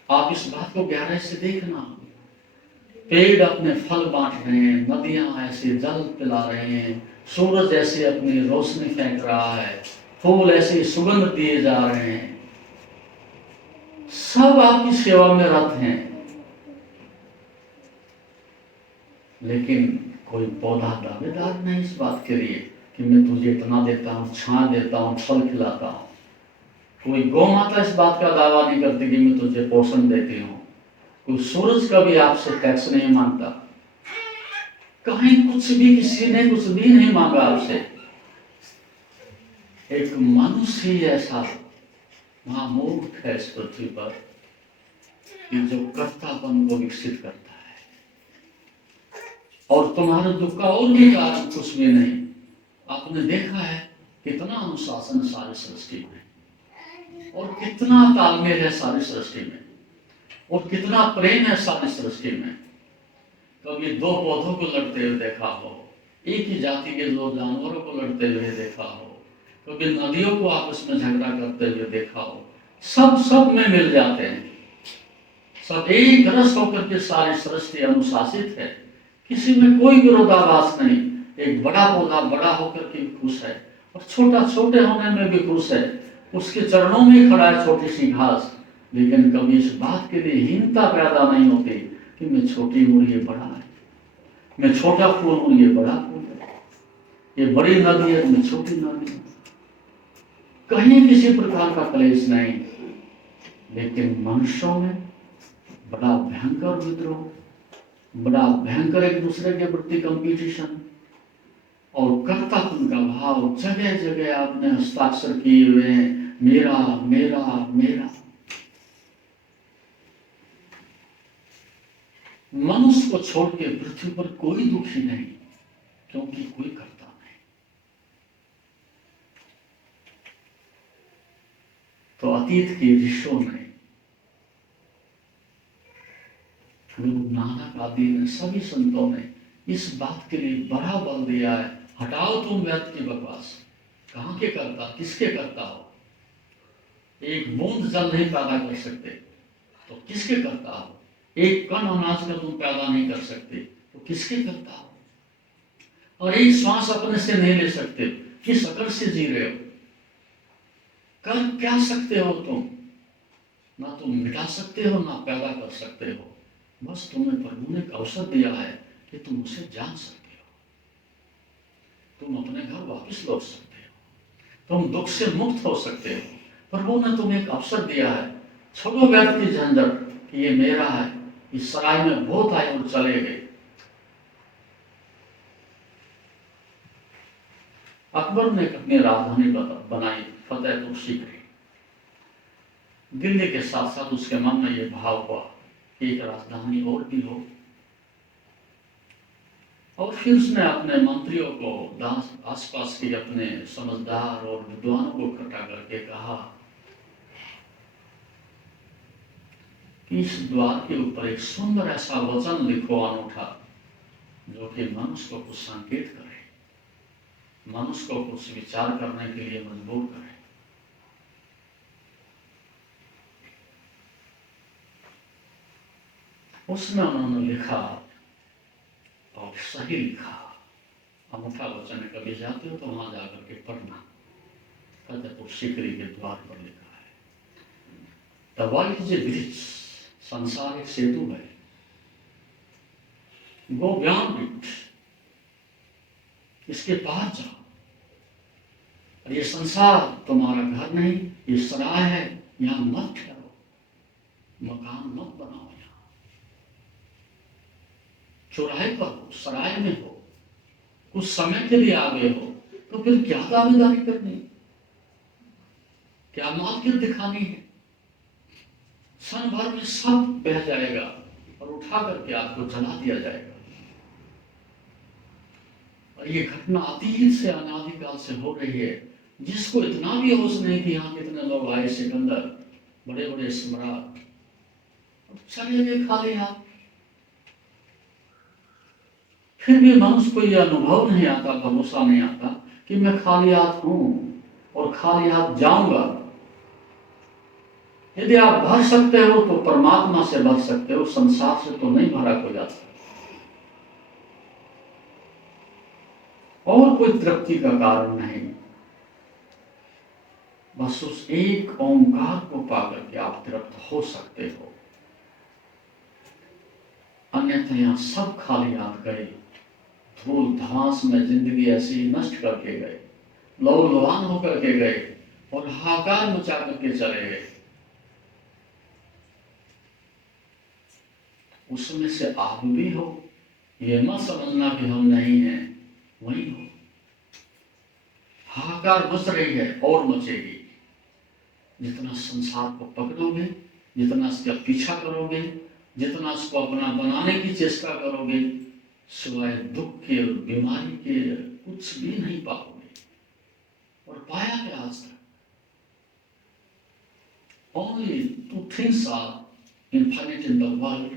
आप इस बात को गहराई से देखना, पेड़ अपने फल बांट रहे हैं, नदियां ऐसे जल पिला रहे हैं, सूरज ऐसे अपनी रोशनी फेंक रहा है, फूल ऐसे सुगंध दिए जा रहे हैं, सब आपकी सेवा में रत हैं। लेकिन कोई पौधा दावेदार नहीं इस बात के लिए कि मैं तुझे इतना देता हूँ, छां देता हूँ, फल खिलाता हूँ। कोई गौ माता इस बात का दावा नहीं करती कि मैं तुझे पोषण देती हूँ। कोई सूरज का भी आपसे टैक्स नहीं मांगता, कहीं कुछ भी, किसी ने कुछ भी नहीं मांगा आपसे। एक मनुष्य ही ऐसा महामूर्ख है इस पृथ्वी पर कि जो कर्तापन को विकसित करता है, और तुम्हारे दुख का और भी कारण कुछ भी नहीं। आपने देखा है कितना अनुशासन सारी सृष्टि में, और कितना तालमेल है सारी सृष्टि में, और कितना प्रेम है सारी सृष्टि में। कभी दो पौधों को लड़ते हुए देखा हो, एक ही जाति के दो जानवरों को लड़ते हुए देखा हो, कभी नदियों को आपस में झगड़ा करते हुए देखा हो। सब में मिल जाते हैं, सब एक रस होकर के सारी सृष्टि अनुशासित है, किसी में कोई विरोधाभास नहीं। एक बड़ा पौधा बड़ा होकर के खुश है, और छोटा छोटे होने में भी खुश है, उसके चरणों में खड़ा है छोटी सी घास। लेकिन कभी इस बात के लिए हीनता पैदा नहीं होती कि मैं छोटी हूँ ये बड़ा है, मैं छोटा फूल हूँ ये बड़ा फूल है, ये बड़ी नदी है मैं छोटी नदी हूँ। कहीं किसी प्रकार का क्लेश नहीं। लेकिन मनुष्यों में बड़ा भयंकर विद्रोह, बड़ा भयंकर एक दूसरे के प्रति कंपटीशन और कर्तापन का भाव जगह जगह आपने हस्ताक्षर किए हुए हैं, मेरा मेरा मेरा। मनुष्य को छोड़ के पृथ्वी पर कोई दुखी नहीं, क्योंकि कोई करता नहीं। तो अतीत के ऋषियों ने, गुरु नानक आदि ने, सभी संतों ने इस बात के लिए बड़ा बल दिया है। हटाओ तुम व्यर्थ की बकवास, कहाँ के करता, किसके करता हो। एक बूंद जल नहीं पैदा कर सकते तो किसके करता हो। एक कण अनाज का तुम पैदा नहीं कर सकते तो किसके करता हो। और एक श्वास अपने से नहीं ले सकते, किस अकल से जी रहे हो। कर क्या सकते हो तुम, ना तुम मिटा सकते हो ना पैदा कर सकते हो। बस तुम्हें प्रभु ने एक अवसर दिया है कि तुम उसे जान सकते हो, तुम अपने घर वापस लौट सकते हो, तुम दुख से मुक्त हो सकते हो। प्रभु ने तुम्हें एक अवसर दिया है। छोड़ो व्यर्थ की झंझट कि ये मेरा है, इस सराय में बहुत आए और चले गए। अकबर ने अपनी राजधानी बनाई फतेहपुर सीकरी। दिल्ली के साथ साथ उसके मन में यह भाव हुआ कि एक राजधानी और भी हो। और फिर उसने अपने मंत्रियों को, आसपास के अपने समझदार और विद्वानों को इकट्ठा करके कहा कि इस द्वार के ऊपर एक सुंदर ऐसा वचन लिखो अनूठा, जो कि मनुष्य को कुछ संकेत करे, मनुष्य को कुछ विचार करने के लिए मजबूर करे। उसमें उन्होंने लिखा, और सही लिखा, अनूठा वचन है, कभी जाते हो तो वहां जाकर के पढ़ना। फतेहपुर सीकरी के द्वार पर लिखा है, the world is a bridge, संसार एक सेतु है, गो बियॉन्ड इट, इसके पार जाओ। और ये संसार तुम्हारा घर नहीं, ये सराय है, यहां मत ठहरो, मकान मत बनाओ। यहां चौराहे पर हो, सराय में हो, कुछ समय के लिए आ गए हो, तो फिर क्या दावेदारी करनी, क्या मालकियत दिखानी है। क्षण भर में सब बह जाएगा और उठा करके आपको जला दिया जाएगा। और ये घटना अतीत से अनादिकाल से हो रही है। जिसको इतना भी होश नहीं कि यहाँ कितने लोग आए, सिकंदर, बड़े बड़े सम्राट, चले गए खाली हाथ। फिर भी मनुष्य को यह अनुभव नहीं आता, भरोसा नहीं आता कि मैं खाली हाथ हूं और खाली हाथ जाऊंगा। यदि आप भर सकते हो तो परमात्मा से भर सकते हो, संसार से तो नहीं भरा कोई जा सकता। और कोई तृप्ति का कारण नहीं, बस उस एक ओंकार को पाकर के आप तृप्त हो सकते हो। अन्यथा यहां सब खाली हाथ गए, धूल धमास में जिंदगी ऐसी नष्ट करके गए, लौलवान होकर के गए और हाहाकार मचा करके चले गए। उसमें से आप भी हो, ये मत समझना कि हम नहीं हैं, वही हो। हाहाकार मच रही है और मचेगी। जितना संसार को पकड़ोगे, जितना इसका पीछा करोगे, जितना इसको अपना बनाने की चेष्टा करोगे, सिवाय दुख के और बीमारी के कुछ भी नहीं पाओगे। और पाया क्या आज तक? Only two things are infinite in the world.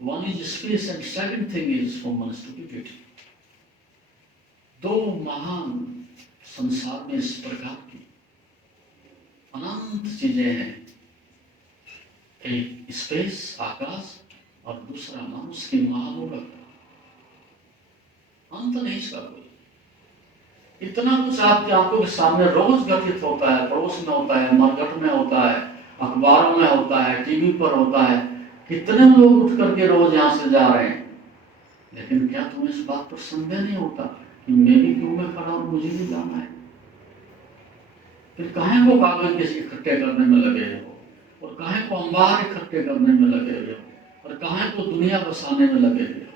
One is space and second thing is human stupidity. दो महान संसार में इस प्रकार की अनंत चीजें हैं, एक स्पेस आकाश और दूसरा मनुष्य की महामूर्खता। अंत नहीं इसका कोई। इतना कुछ आपकी आंखों के सामने रोज घटित होता है, पड़ोस में होता है, मरघट में होता है, अखबारों में होता है, टीवी पर होता है। कितने लोग उठ करके रोज यहां से जा रहे हैं, लेकिन क्या तुम्हें इस बात पर संदेह नहीं होता कि मैं भी क्यों में खड़ा और मुझे भी जाना है? फिर काहे को कागज इकट्ठे करने में लगे हो, और काहे को अंबार इकट्ठे करने में लगे हो, और काहे को दुनिया बसाने में लगे हो?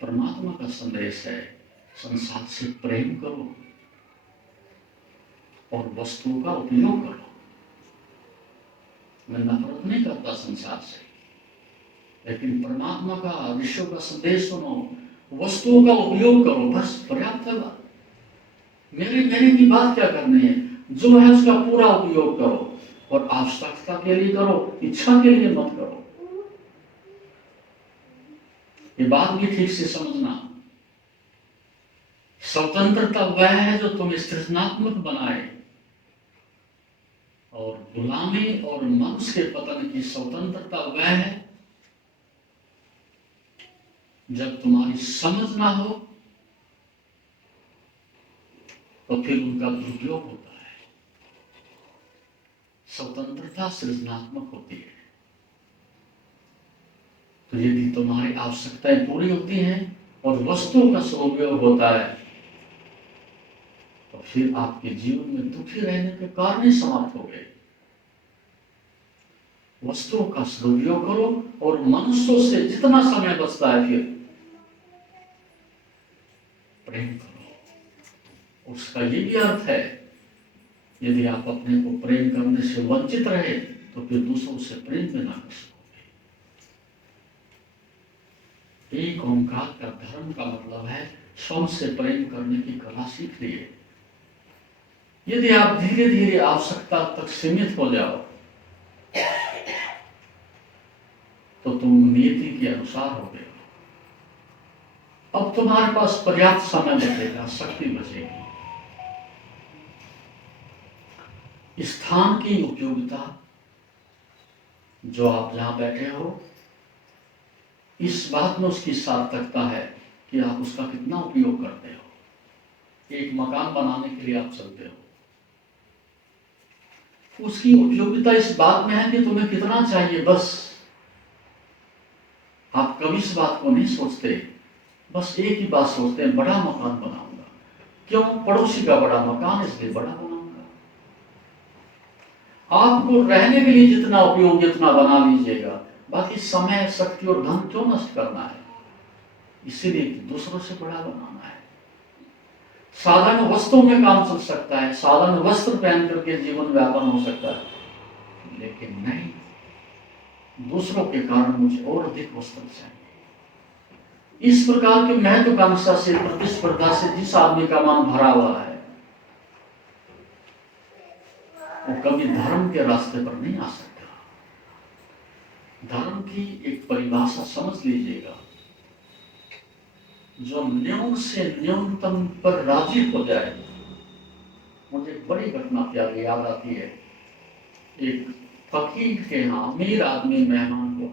परमात्मा का संदेश है, संसार से प्रेम करो और वस्तुओं का उपयोग करो। मैं नफरत नहीं करता संसार से, लेकिन परमात्मा का, विश्व का संदेश सुनो, वस्तुओं का उपयोग करो, बस पर्याप्त है बात। मेरे की बात क्या करनी है? जो है उसका पूरा उपयोग करो, और आवश्यकता के लिए करो, इच्छा के लिए मत करो। ये बात भी ठीक से समझना। स्वतंत्रता वह है जो तुम्हें सृजनात्मक बनाए, और गुलामी और मनुष्य के पतन की स्वतंत्रता वह है जब तुम्हारी समझ ना हो तो फिर उनका दुरुपयोग होता है। स्वतंत्रता सृजनात्मक होती है। तो यदि तुम्हारी आवश्यकताएं पूरी होती हैं और वस्तुओं का सदुपयोग होता है, तो फिर आपके जीवन में दुखी रहने के कारण ही समाप्त हो गए। वस्तुओं का सदुपयोग करो, और मनुष्यों से जितना समय बचता है फिर प्रेम करो। उसका ये भी अर्थ है, यदि आप अपने को प्रेम करने से वंचित रहे तो फिर दूसरों से प्रेम में ना कर सकोगे। एक ओंकार का धर्म का मतलब है स्वयं से प्रेम करने की कला सीख लिए। यदि आप धीरे धीरे आवश्यकता तक सीमित हो जाओ तो तुम नियति के अनुसार हो गए। अब तुम्हारे पास पर्याप्त समय बचेगा, शक्ति बचेगी। स्थान की उपयोगिता, जो आप जहां बैठे हो, इस बात में उसकी सार्थकता है कि आप उसका कितना उपयोग करते हो। एक मकान बनाने के लिए आप चलते हो, उसकी उपयोगिता इस बात में है कि तुम्हें कितना चाहिए। बस आप कभी इस बात को नहीं सोचते, बस एक ही बात सोचते हैं, बड़ा मकान बनाऊंगा। क्यों? पड़ोसी का बड़ा मकान, इसलिए बड़ा बनाऊंगा। आपको रहने के लिए जितना उपयोग जितना बना लीजिएगा, बाकी समय, शक्ति और धन क्यों नष्ट करना है? इसीलिए दूसरों से बड़ा बनाना है। साधारण वस्त्रों में काम चल सकता है, साधारण वस्त्र पहन करके जीवन व्यापन हो सकता है, लेकिन नहीं, दूसरों के कारण मुझे और अधिक वस्त्र चाहिए। इस प्रकार की महत्वाकांक्षा से, प्रतिस्पर्धा से जिस आदमी का मन भरा हुआ है, वो कभी धर्म के रास्ते पर नहीं आ सकता। धर्म की एक परिभाषा समझ लीजिएगा, जो न्यून से न्यूनतम पर राजी हो जाए। मुझे एक बड़ी घटना याद आती है। एक फकीर के यहाँ अमीर आदमी मेहमान हुआ,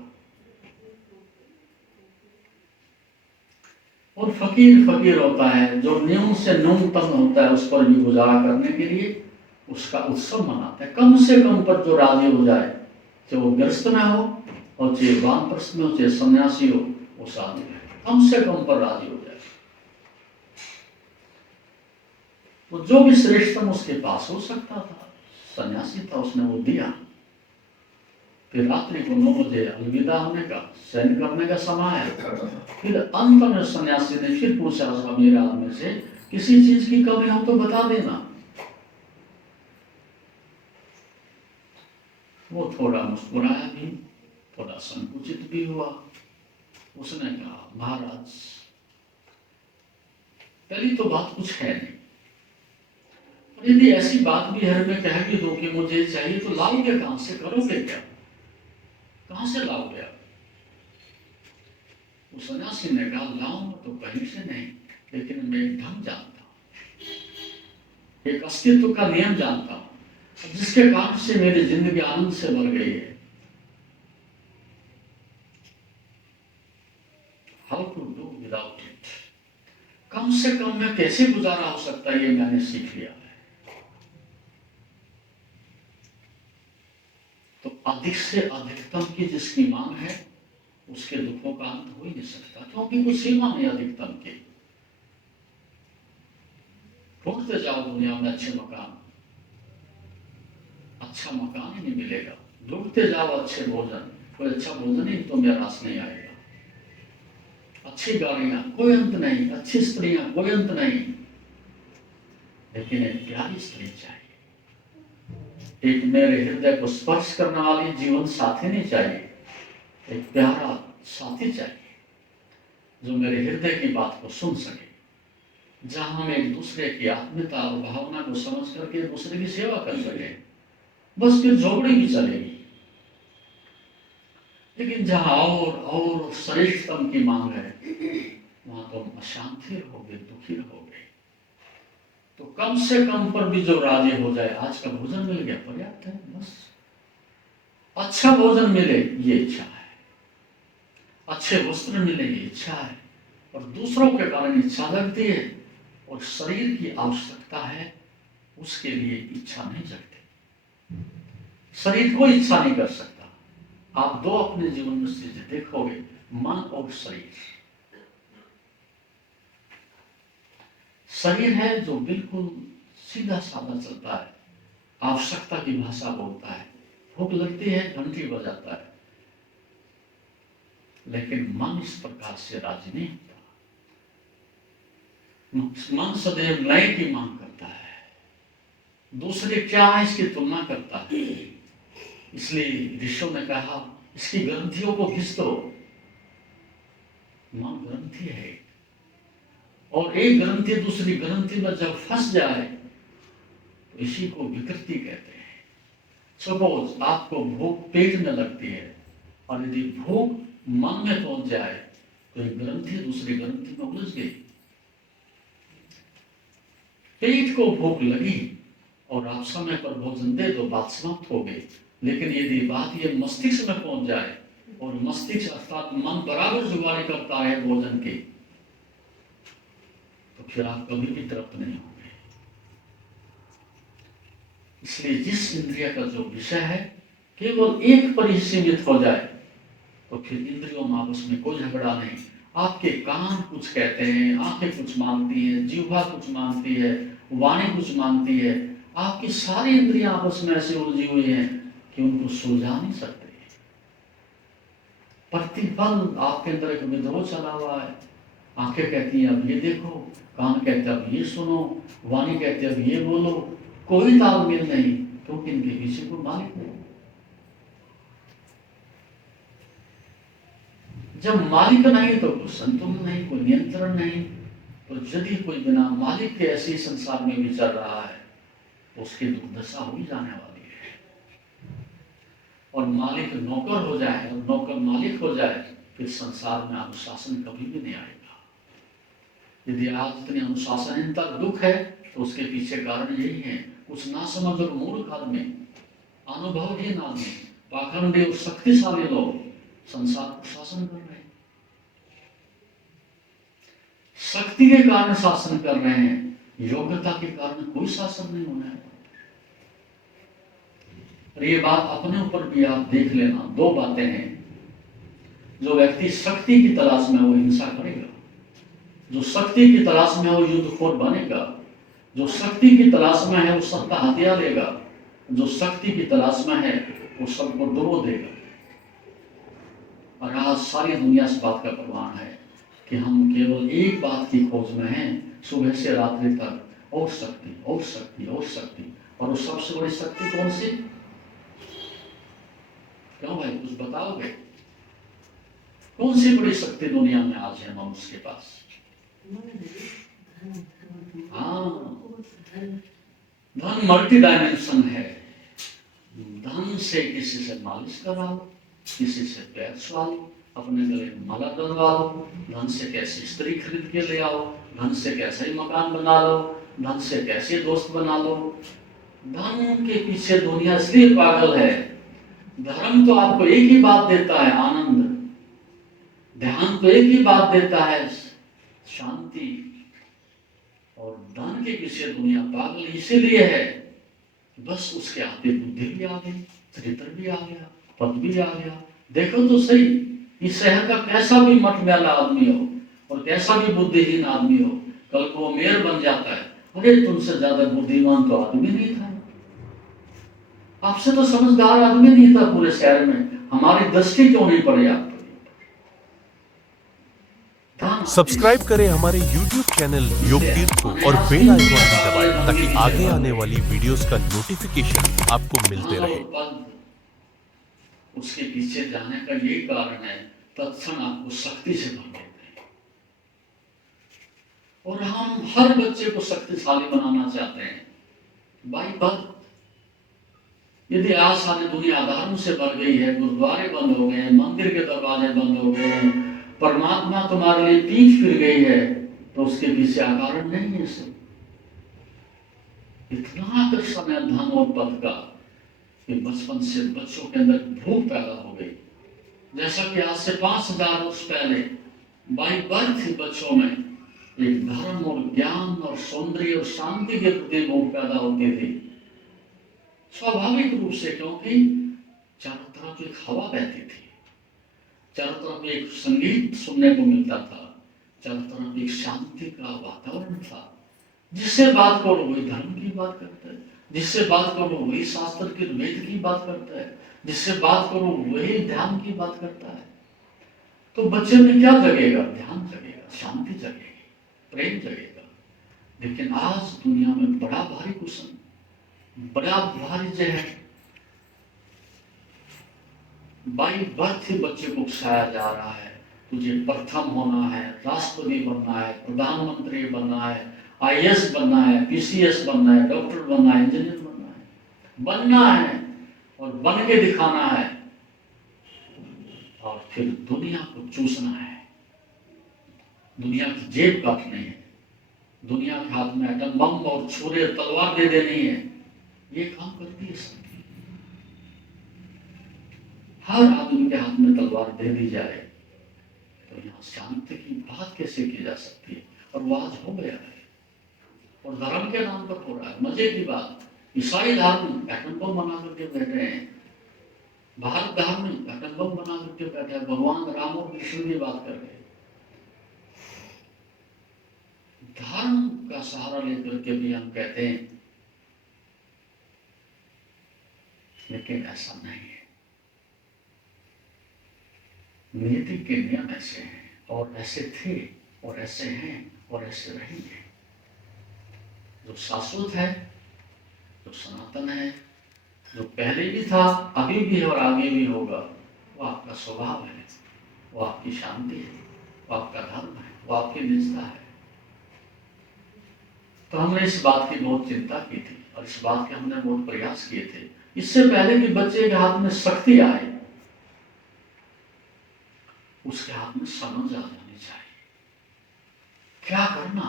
और फकीर होता है, जो न्यून से न्यूनतम होता है उस पर भी गुजारा करने के लिए उसका उत्सव मनाता है। कम से कम पर जो राजी हो जाए, चाहे वो गृहस्थ में हो और चाहे वानप्रस्थ में हो, चाहे सन्यासी हो, वो शादी है, कम से कम पर राजी हो जाए। तो जो भी श्रेष्ठतम उसके पास हो सकता था, सन्यासी था, उसने वो दिया। फिर रात्रि को 9 बजे अलविदा होने का, शयन करने का समय है। फिर अंत में सन्यासी ने फिर पूछा मेरे आदमी से, किसी चीज की कमी हो तो बता देना। वो थोड़ा मुस्कुराया भी, थोड़ा संकुचित भी हुआ। उसने कहा, महाराज पहली तो बात कुछ है नहीं, और यदि ऐसी बात भी है मैं कह भी दो कि मुझे चाहिए तो लाओगे कहां से, करोगे क्या, कहां से लाओगे आप? उस सन्यासी ने कहा, लाऊं तो कहीं से नहीं, लेकिन मैं एक ढंग जानता हूं, एक अस्तित्व का नियम जानता हूं, जिसके कारण से मेरी जिंदगी आनंद से भर गई है। How to do without it, कम से कम में कैसे गुजारा हो सकता है, ये मैंने सीख लिया है। तो अधिक से अधिकतम की जिसकी मांग है उसके दुखों का अंत हो ही नहीं सकता, क्योंकि कोई सीमा नहीं अधिकतम की। ढूंढते जाओ दुनिया में अच्छे मकान, अच्छा मकान ही नहीं मिलेगा। ढूंढते जाओ अच्छे भोजन, कोई अच्छा भोजन ही तुम्हें रास नहीं आएगा। अच्छी गाड़ियां, कोई अंत नहीं, अच्छी स्त्रियां, कोई अंत नहीं, लेकिन एक प्यारी स्त्री चाहिए, एक मेरे हृदय को स्पर्श करने वाली जीवन साथी नहीं चाहिए, एक प्यारा साथी चाहिए जो मेरे हृदय की बात को सुन सके, जहां हम एक दूसरे की आत्मीयता और भावना को समझ करके एक दूसरे की सेवा कर सके। बस फिर झोपड़ी भी चलेगी। लेकिन जहां और श्रेष्ठतम की मांग है, वहां तुम अशांति रहोगे, दुखी रहोगे। तो कम से कम पर भी जो राजी हो जाए, आज का भोजन मिल गया पर्याप्त है, बस अच्छा भोजन मिले ये इच्छा है, अच्छे वस्त्र मिले ये इच्छा है, और दूसरों के कारण इच्छा लगती है, और शरीर की आवश्यकता है उसके लिए इच्छा नहीं जगती। शरीर कोई इच्छा नहीं कर सकता। आप दो अपने जीवन में स्थिति देखोगे, मन और शरीर। शरीर है जो बिल्कुल सीधा साधा चलता है, आवश्यकता की भाषा बोलता है, भूख लगती है घंटी बजाता है, लेकिन मन इस प्रकार से राजी नहीं होता। मन सदैव नए की मांग करता है, दूसरे क्या है इसकी तुलना करता है। इसलिए ऋषियों ने कहा, इसकी ग्रंथियों को घिस दो। मन ग्रंथि है, और एक ग्रंथि दूसरी ग्रंथि में जब फंस जाए तो इसी को विकृति कहते हैं। सपोज आपको भूख पेट में लगती है, और यदि भूख मन में पहुंच जाए तो एक ग्रंथि दूसरी ग्रंथि में उलझ गई। पेट को भूख लगी और आप समय पर भोजन दे दो, बात समाप्त हो गई। लेकिन यदि बात ये मस्तिष्क में पहुंच जाए, और मस्तिष्क अर्थात मन बराबर जुगाड़ी करता है भोजन की, तो फिर आप कभी भी तृप्त नहीं होंगे। इसलिए जिस इंद्रिय का जो विषय है केवल एक पर ही सीमित हो जाए, तो फिर इंद्रियों में आपस में कोई झगड़ा नहीं। आपके कान कुछ कहते हैं, आंखें कुछ मांगती हैं, जीवा कुछ मांगती है, वाणी कुछ मांगती है। आपकी सारी इंद्रियां आपस में ऐसे उलझी हुई हैं कि उनको सुलझा नहीं सकते। प्रतिपल आपके अंदर एक विद्रोह चला हुआ है। आंखें कहती हैं अब ये देखो, कान कहते अब ये सुनो, वाणी कहते अब ये बोलो, कोई तालमेल नहीं, क्योंकि इनके पीछे कोई मालिक नहीं। जब मालिक नहीं तो कोई संतुलन नहीं, कोई नियंत्रण नहीं। तो यदि कोई बिना मालिक के ऐसे संसार में भी चल रहा है तो उसकी दुर्दशा हो ही जाने वाली है। और मालिक नौकर हो जाए और नौकर मालिक हो जाए, फिर संसार में अनुशासन कभी भी नहीं आएगा। यदि आज इतनी अनुशासनहीनता दुख है तो उसके पीछे कारण यही है, कुछ ना समझ और मूर्ख आदमी, अनुभवहीन आदमी, पाखंडी और शक्तिशाली लोग संसार को शासन कर रहे हैं। शक्ति के कारण शासन कर रहे हैं, योग्यता के कारण कोई शासन नहीं होना है। और ये बात अपने ऊपर भी आप देख लेना। दो बातें हैं, जो व्यक्ति शक्ति की तलाश में वो हिंसा करेगा, जो शक्ति की तलाश में वो युद्धखोर बनेगा, जो शक्ति की तलाश में है वो सत्ता हथिया लेगा, जो शक्ति की तलाश में है वो सबको डुबो देगा। और आज सारी दुनिया इस बात का प्रमाण है कि हम केवल एक बात की खोज में हैं, सुबह से रात्रि तक, और शक्ति और शक्ति और शक्ति। और वो सबसे बड़ी शक्ति कौन सी? क्यों भाई, कुछ बताओगे? कौन सी बड़ी शक्ति दुनिया में आज है मनुष्य के पास? हाँ, धन मल्टी डायमेंशन है। धन से किसी से मालिश करा लो, किसी से पैर छुआ लो, अपने गले में माला डलवा लो, धन से कैसी स्त्री खरीद के ले आओ, धन से कैसे ही मकान बना लो, धन से कैसे दोस्त बना लो। धन के पीछे दुनिया इसलिए पागल है। धर्म तो आपको एक ही बात देता है, आनंद। ध्यान तो एक ही बात देता है, शांति। और धन के पीछे दुनिया पागल इसीलिए है, बस उसके हाथे बुद्धि भी आ गई, चरित्र भी आ गया, पद भी आ गया। देखो तो सही, इस शहर का कैसा भी मटमैला आदमी हो और कैसा भी बुद्धिहीन आदमी हो, कल को वो मेयर बन जाता है, अरे तुमसे ज्यादा बुद्धिमान तो आदमी नहीं था, आपसे तो समझदार आदमी नहीं था पूरे शहर में, हमारी दृष्टि क्यों नहीं पड़ी आप? सब्सक्राइब करें हमारे YouTube चैनल योग तीर्थ को और बेल आइकॉन भी दबाएं ताकि आगे आने वाली वीडियोस का नोटिफिकेशन आपको मिलते रहे। उसके पीछे जाने का यही कारण है, तत्क्षण आपको शक्ति से भर देते हैं। और हम हर बच्चे को शक्तिशाली बनाना चाहते हैं बाई बर्थ। यदि आज सारी दुनिया अधर्म से भर गई है, गुरुद्वारे बंद हो गए, मंदिर के दरवाजे बंद हो गए, परमात्मा तुम्हारे लिए पीठ फिर गई है, तो उसके पीछे कारण नहीं है सब। इतना आकर्षण है धन और पद का कि बचपन से बच्चों के अंदर भूख पैदा हो गई। जैसा कि आज से 5000 वर्ष पहले बाई बर्थ ही बच्चों में एक धर्म और ज्ञान और सौंदर्य और शांति के प्रति भूख पैदा होती थी, स्वाभाविक रूप से, क्योंकि चारों तरफ एक हवा बहती थी, चारों तरफ एक संगीत सुनने को मिलता था, चारों तरफ एक शांति का वातावरण था। जिससे बात करो वही धर्म की बात करता है, जिससे बात करो वही शास्त्र के वेद की बात करता है, जिससे बात करो वही ध्यान की बात करता है। तो बच्चे में क्या जगेगा? ध्यान जगेगा, शांति जगेगी, प्रेम जगेगा। लेकिन आज दुनिया में बड़ा भारी कुशन, बड़ा भारी जहर बाई बर्थ ही बच्चे को उकसाया जा रहा है। तुझे प्रथम होना है, राष्ट्रपति बनना है, प्रधानमंत्री बनना है, आईएएस बनना है, पीसीएस बनना है, डॉक्टर बनना है, इंजीनियर बनना है और बन के दिखाना है। और फिर दुनिया को चूसना है, दुनिया की जेब काटनी है, दुनिया के हाथ में एटम बम और छुरे तलवार दे देनी है। ये काम करती है सब। हर आदमी के हाथ में तलवार दे दी जाए तो यहाँ शांति की बात कैसे की जा सकती है? और वो आज हो गया है, और धर्म के नाम पर हो रहा है। मजे की बात, ईसाई धर्म एटम बम बना करके बैठे हैं, भारत धर्म एटम बम बना करके बैठे हैं, भगवान राम और कृष्ण की बात कर रहे हैं। धर्म का सहारा लेकर के भी हम कहते हैं, लेकिन ऐसा नहीं है। नीति के नियम ऐसे हैं, और ऐसे थे, और ऐसे हैं, और ऐसे रहेंगे। जो शाश्वत है, जो सनातन है, जो पहले भी था, अभी भी है और आगे भी होगा, वो आपका स्वभाव है, वो आपकी शांति है, वो आपका धर्म है, वो आपकी निजता है। तो हमने इस बात की बहुत चिंता की थी और इस बात के हमने बहुत प्रयास किए थे। इससे पहले कि बच्चे के हाथ में शक्ति आए, उसके हाथ में समझ आ जानी चाहिए क्या करना।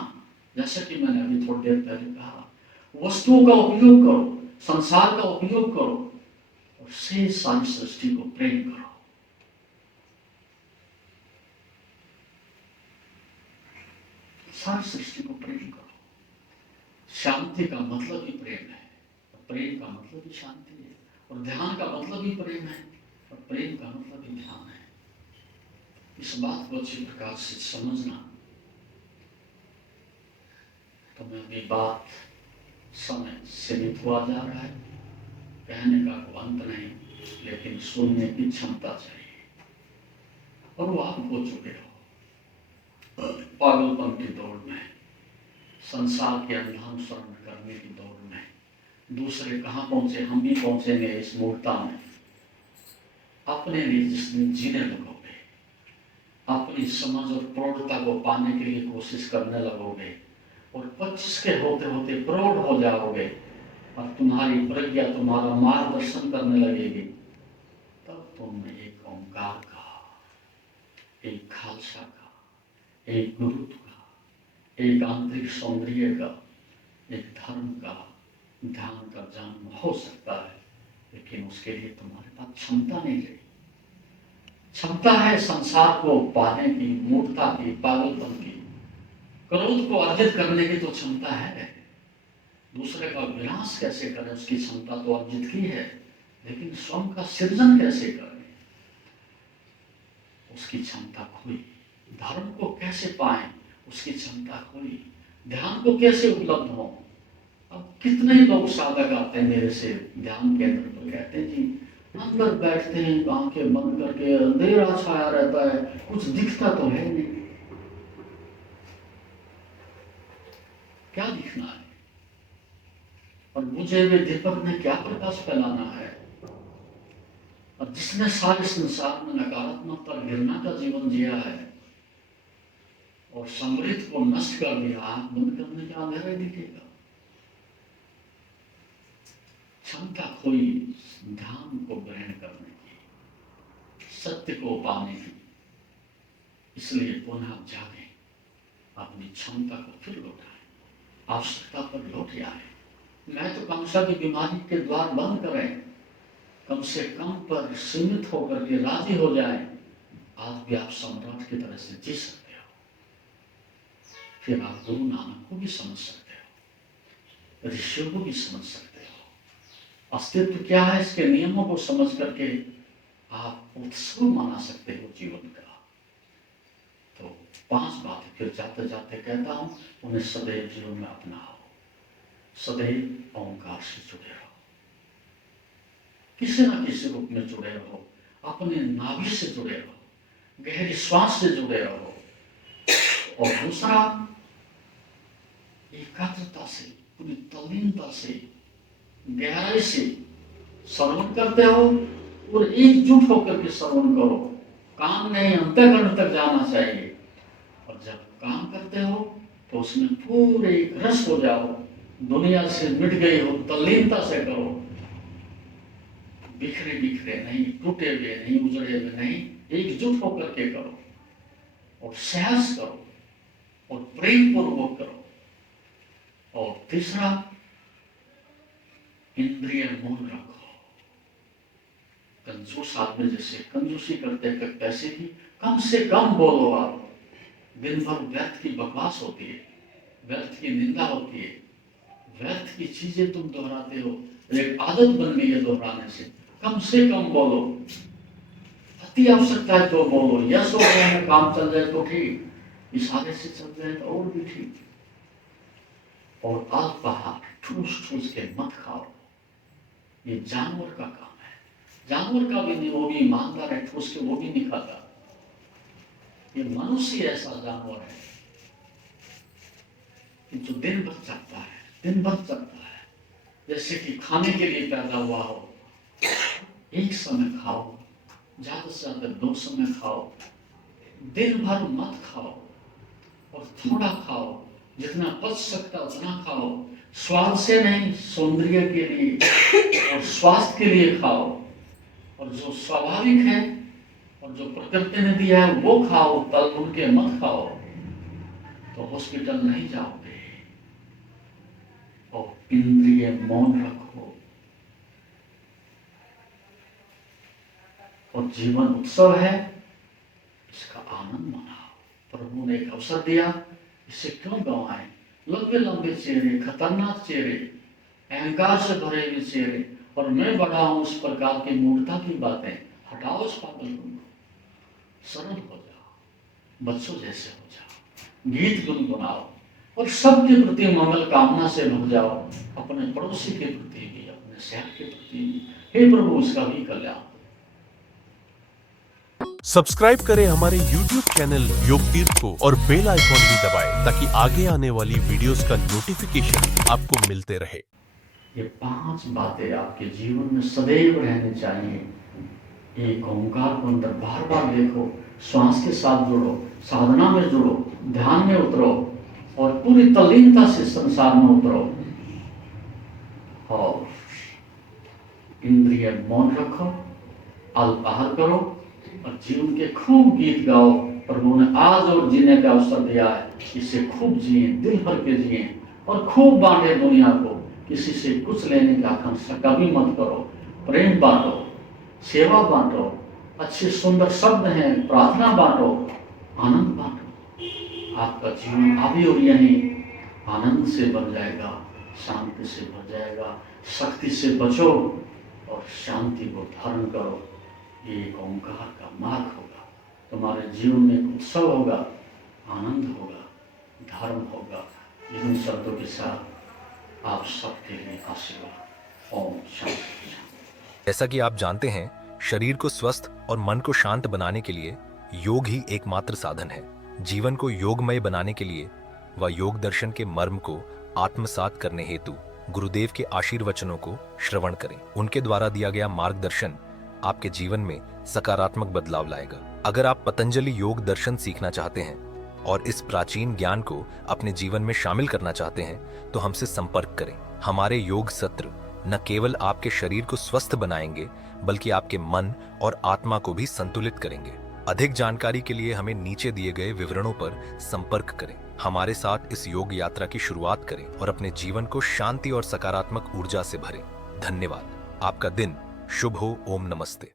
जैसा कि मैंने अभी थोड़ी देर पहले कहा, वस्तुओं का उपयोग करो, संसार का उपयोग करो, और शेष सारी सृष्टि को प्रेम करो। सारी सृष्टि को प्रेम करो। शांति का मतलब ही प्रेम है, और प्रेम का मतलब ही शांति है, और ध्यान का मतलब ही प्रेम है, और प्रेम का मतलब ही ध्यान है। इस बात को अच्छी प्रकार से समझना। तो मेरी बात समय सीमित हुआ जा रहा है, कहने का कोई अंत नहीं, लेकिन सुनने की क्षमता चाहिए। और वो आप हो चुके हो पागलपन की दौड़ में, संसार के अंधानुसरण करने की दौड़ में। दूसरे कहाँ पहुंचे, हम भी पहुंचेंगे इस मूर्खता में। अपने लिए जिस दिन जीने लगोगे, अपनी समझ और प्रौढ़ता को पाने के लिए कोशिश करने लगोगे और 25 के होते होते प्रौढ़ हो जाओगे और तुम्हारी प्रज्ञा तुम्हारा मार्गदर्शन करने लगेगी, तब तुम एक ओंकार का, एक खालसा का, एक गुरुत्व का, एक आंतरिक सौंदर्य का, एक धर्म का, ध्यान का जन्म हो सकता है। लेकिन उसके लिए तुम्हारे पास क्षमता नहीं रही। क्षमता है संसार को पाने की, मूर्खता की, पागलपन की, क्रोध को अर्जित करने की तो क्षमता है। दूसरे का विनाश कैसे करें उसकी क्षमता तो अर्जित की है, लेकिन स्वयं का सृजन कैसे करें उसकी क्षमता खोई। धर्म को कैसे पाएं उसकी क्षमता खोई। ध्यान को कैसे उपलब्ध हो। अब कितने लोग साधक आते हैं मेरे से ध्यान केंद्र पर, कहते हैं जी अंदर बैठते हैं आंखें बंद करके, अंधेरा छाया रहता है, कुछ दिखता तो है नहीं। क्या दिखना है? और बुझे हुए दीपक ने क्या प्रकाश फैलाना है? और जिसने सारे संसार में नकारात्मकता और घृणा का जीवन जिया है और समृद्ध को नष्ट कर दिया, आंख बंद करने का अंधेरा दिखेगा। क्षमता खोई ध्यान को ग्रहण करने की, सत्य को पाने की। इसलिए पुनः जागें, अपनी क्षमता को फिर लौटाएं, आवश्यकता पर लौट आए। महत्वाकांक्षा की बीमारी के द्वार बंद करें, कम से कम पर सीमित होकर के राजी हो जाएं। आज भी आप सम्राट की तरह से जी सकते हो। फिर आप गुरु नानक को भी समझ सकते हो, ऋषियों को भी समझ सकते हो। अस्तित्व क्या है इसके नियमों को समझ करके आप उत्सव मना सकते हो जीवन का। तो 5 बातें फिर जाते जाते कहता हूं, उन्हें सदैव जीवन में अपनाओ। सदैव ओंकार से जुड़े रहो, किसी न किसी रूप में जुड़े रहो, अपने नाभि से जुड़े रहो, गहरी श्वास से जुड़े रहो। और दूसरा, एकाग्रता से, पूरी तल्लीनता से, गहराई से श्रवण करते हो और एकजुट होकर के श्रवण करो। काम नहीं, अंतःकरण तक जाना चाहिए। और जब काम करते हो तो उसमें पूरे रस हो जाओ, दुनिया से मिट गई हो, तल्लीनता से करो। बिखरे बिखरे नहीं, टूटे हुए नहीं, उजड़े हुए नहीं, एकजुट होकर के करो और सहज करो और प्रेम पूर्वक करो। और तीसरा, इंद्रिय मौन रखो। कंजूस आदमी जैसे कंजूसी करते पैसे की, कम से कम बोलो। आप दिन भर व्यर्थ की बकवास होती है, व्यर्थ की निंदा होती है, व्यर्थ की चीजें तुम दोहराते हो, एक आदत बन गई है दोहराने से। कम से कम बोलो, अति आवश्यकता है तो बोलो। यस हो गया, काम चल जाए तो ठीक, इशारे से चल जाए तो और भी ठीक। और अल्पाहार ठूस ठूस के मत खाओ, ये जानवर का काम है। जानवर का भी नहीं, वो भी ईमानदार है, ठूस के वो भी नहीं खाता। ये मनुष्य ऐसा जानवर है कि जो दिन भर चलता है, दिन भर चलता है। जैसे कि खाने के लिए पैदा हुआ हो, एक समय खाओ, ज्यादा से ज्यादा 2 समय खाओ, दिन भर मत खाओ और थोड़ा खाओ, जितना पच सकता उतना खाओ। स्वाद से नहीं, सौंदर्य के लिए और स्वास्थ्य के लिए खाओ। और जो स्वाभाविक है और जो प्रकृति ने दिया है वो खाओ, तल भून के मत खाओ, तो हॉस्पिटल नहीं जाओगे। और इंद्रिय मौन रखो। और जीवन उत्सव है, इसका आनंद मनाओ। प्रभु ने एक अवसर दिया, इसे क्यों गंवाएं? लंबे लंबे चेहरे, खतरनाक चेहरे, अहंकार से भरे हुए चेहरे, और मैं बड़ा हूं, उस प्रकार की मूर्खता की बातें हटाओ। इस पागलपन को, सरल हो जाओ, बच्चों जैसे हो जाओ, गीत गुनगुनाओ और सबके प्रति मंगल कामना से भर जाओ। अपने पड़ोसी के प्रति भी, अपने शहर के प्रति भी। हे प्रभु, उसका भी कल्याण। सब्सक्राइब करें हमारे YouTube चैनल योग तीर्थ को और बेल आइकॉन भी दबाएं ताकि आगे आने वाली वीडियोस का नोटिफिकेशन आपको मिलते रहे। ये 5 बातें आपके जीवन में सदैव रहनी चाहिए। एक ओंकार को अंदर बार बार देखो, श्वास के साथ जुड़ो, साधना में जुड़ो, ध्यान में उतरो और पूरी तल्लीनता से संसार में उतरो। और इंद्रिय मौन रखो, अल्पाहार करो और जीवन के खूब गीत गाओ। प्रभु ने आज और जीने का अवसर दिया है, इसे खूब जिए, दिल भर के जिए और खूब बांटे दुनिया को। किसी से कुछ लेने का आकांक्षा कभी मत करो। प्रेम बांटो, सेवा बांटो, अच्छे सुंदर शब्द हैं, प्रार्थना बांटो, आनंद बांटो। आपका जीवन अभी और यहीं आनंद से भर जाएगा, शांति से भर जाएगा। शक्ति से बचो और शांति को धारण करो। ये एक ओंकार का मार्ग होगा, तुम्हारे जीवन में एक उत्सव होगा, आनंद होगा, धर्म होगा। इन शब्दों के साथ आप सबके लिए आशीर्वाद। ओम शांति। जैसा कि आप जानते हैं, शरीर को स्वस्थ और मन को शांत बनाने के लिए योग ही एकमात्र साधन है। जीवन को योगमय बनाने के लिए व योग दर्शन के मर्म को आत्मसात करने हेतु गुरुदेव के आशीर्वचनों को श्रवण करें। उनके द्वारा दिया गया मार्गदर्शन आपके जीवन में सकारात्मक बदलाव लाएगा। अगर आप पतंजलि योग दर्शन सीखना चाहते हैं और इस प्राचीन ज्ञान को अपने जीवन में शामिल करना चाहते हैं तो हमसे संपर्क करें। हमारे योग सत्र न केवल आपके शरीर को स्वस्थ बनाएंगे बल्कि आपके मन और आत्मा को भी संतुलित करेंगे। अधिक जानकारी के लिए हमें नीचे दिए गए विवरणों पर संपर्क करें। हमारे साथ इस योग यात्रा की शुरुआत करें और अपने जीवन को शांति और सकारात्मक ऊर्जा से भरें। धन्यवाद। आपका दिन शुभ हो। ओम नमस्ते।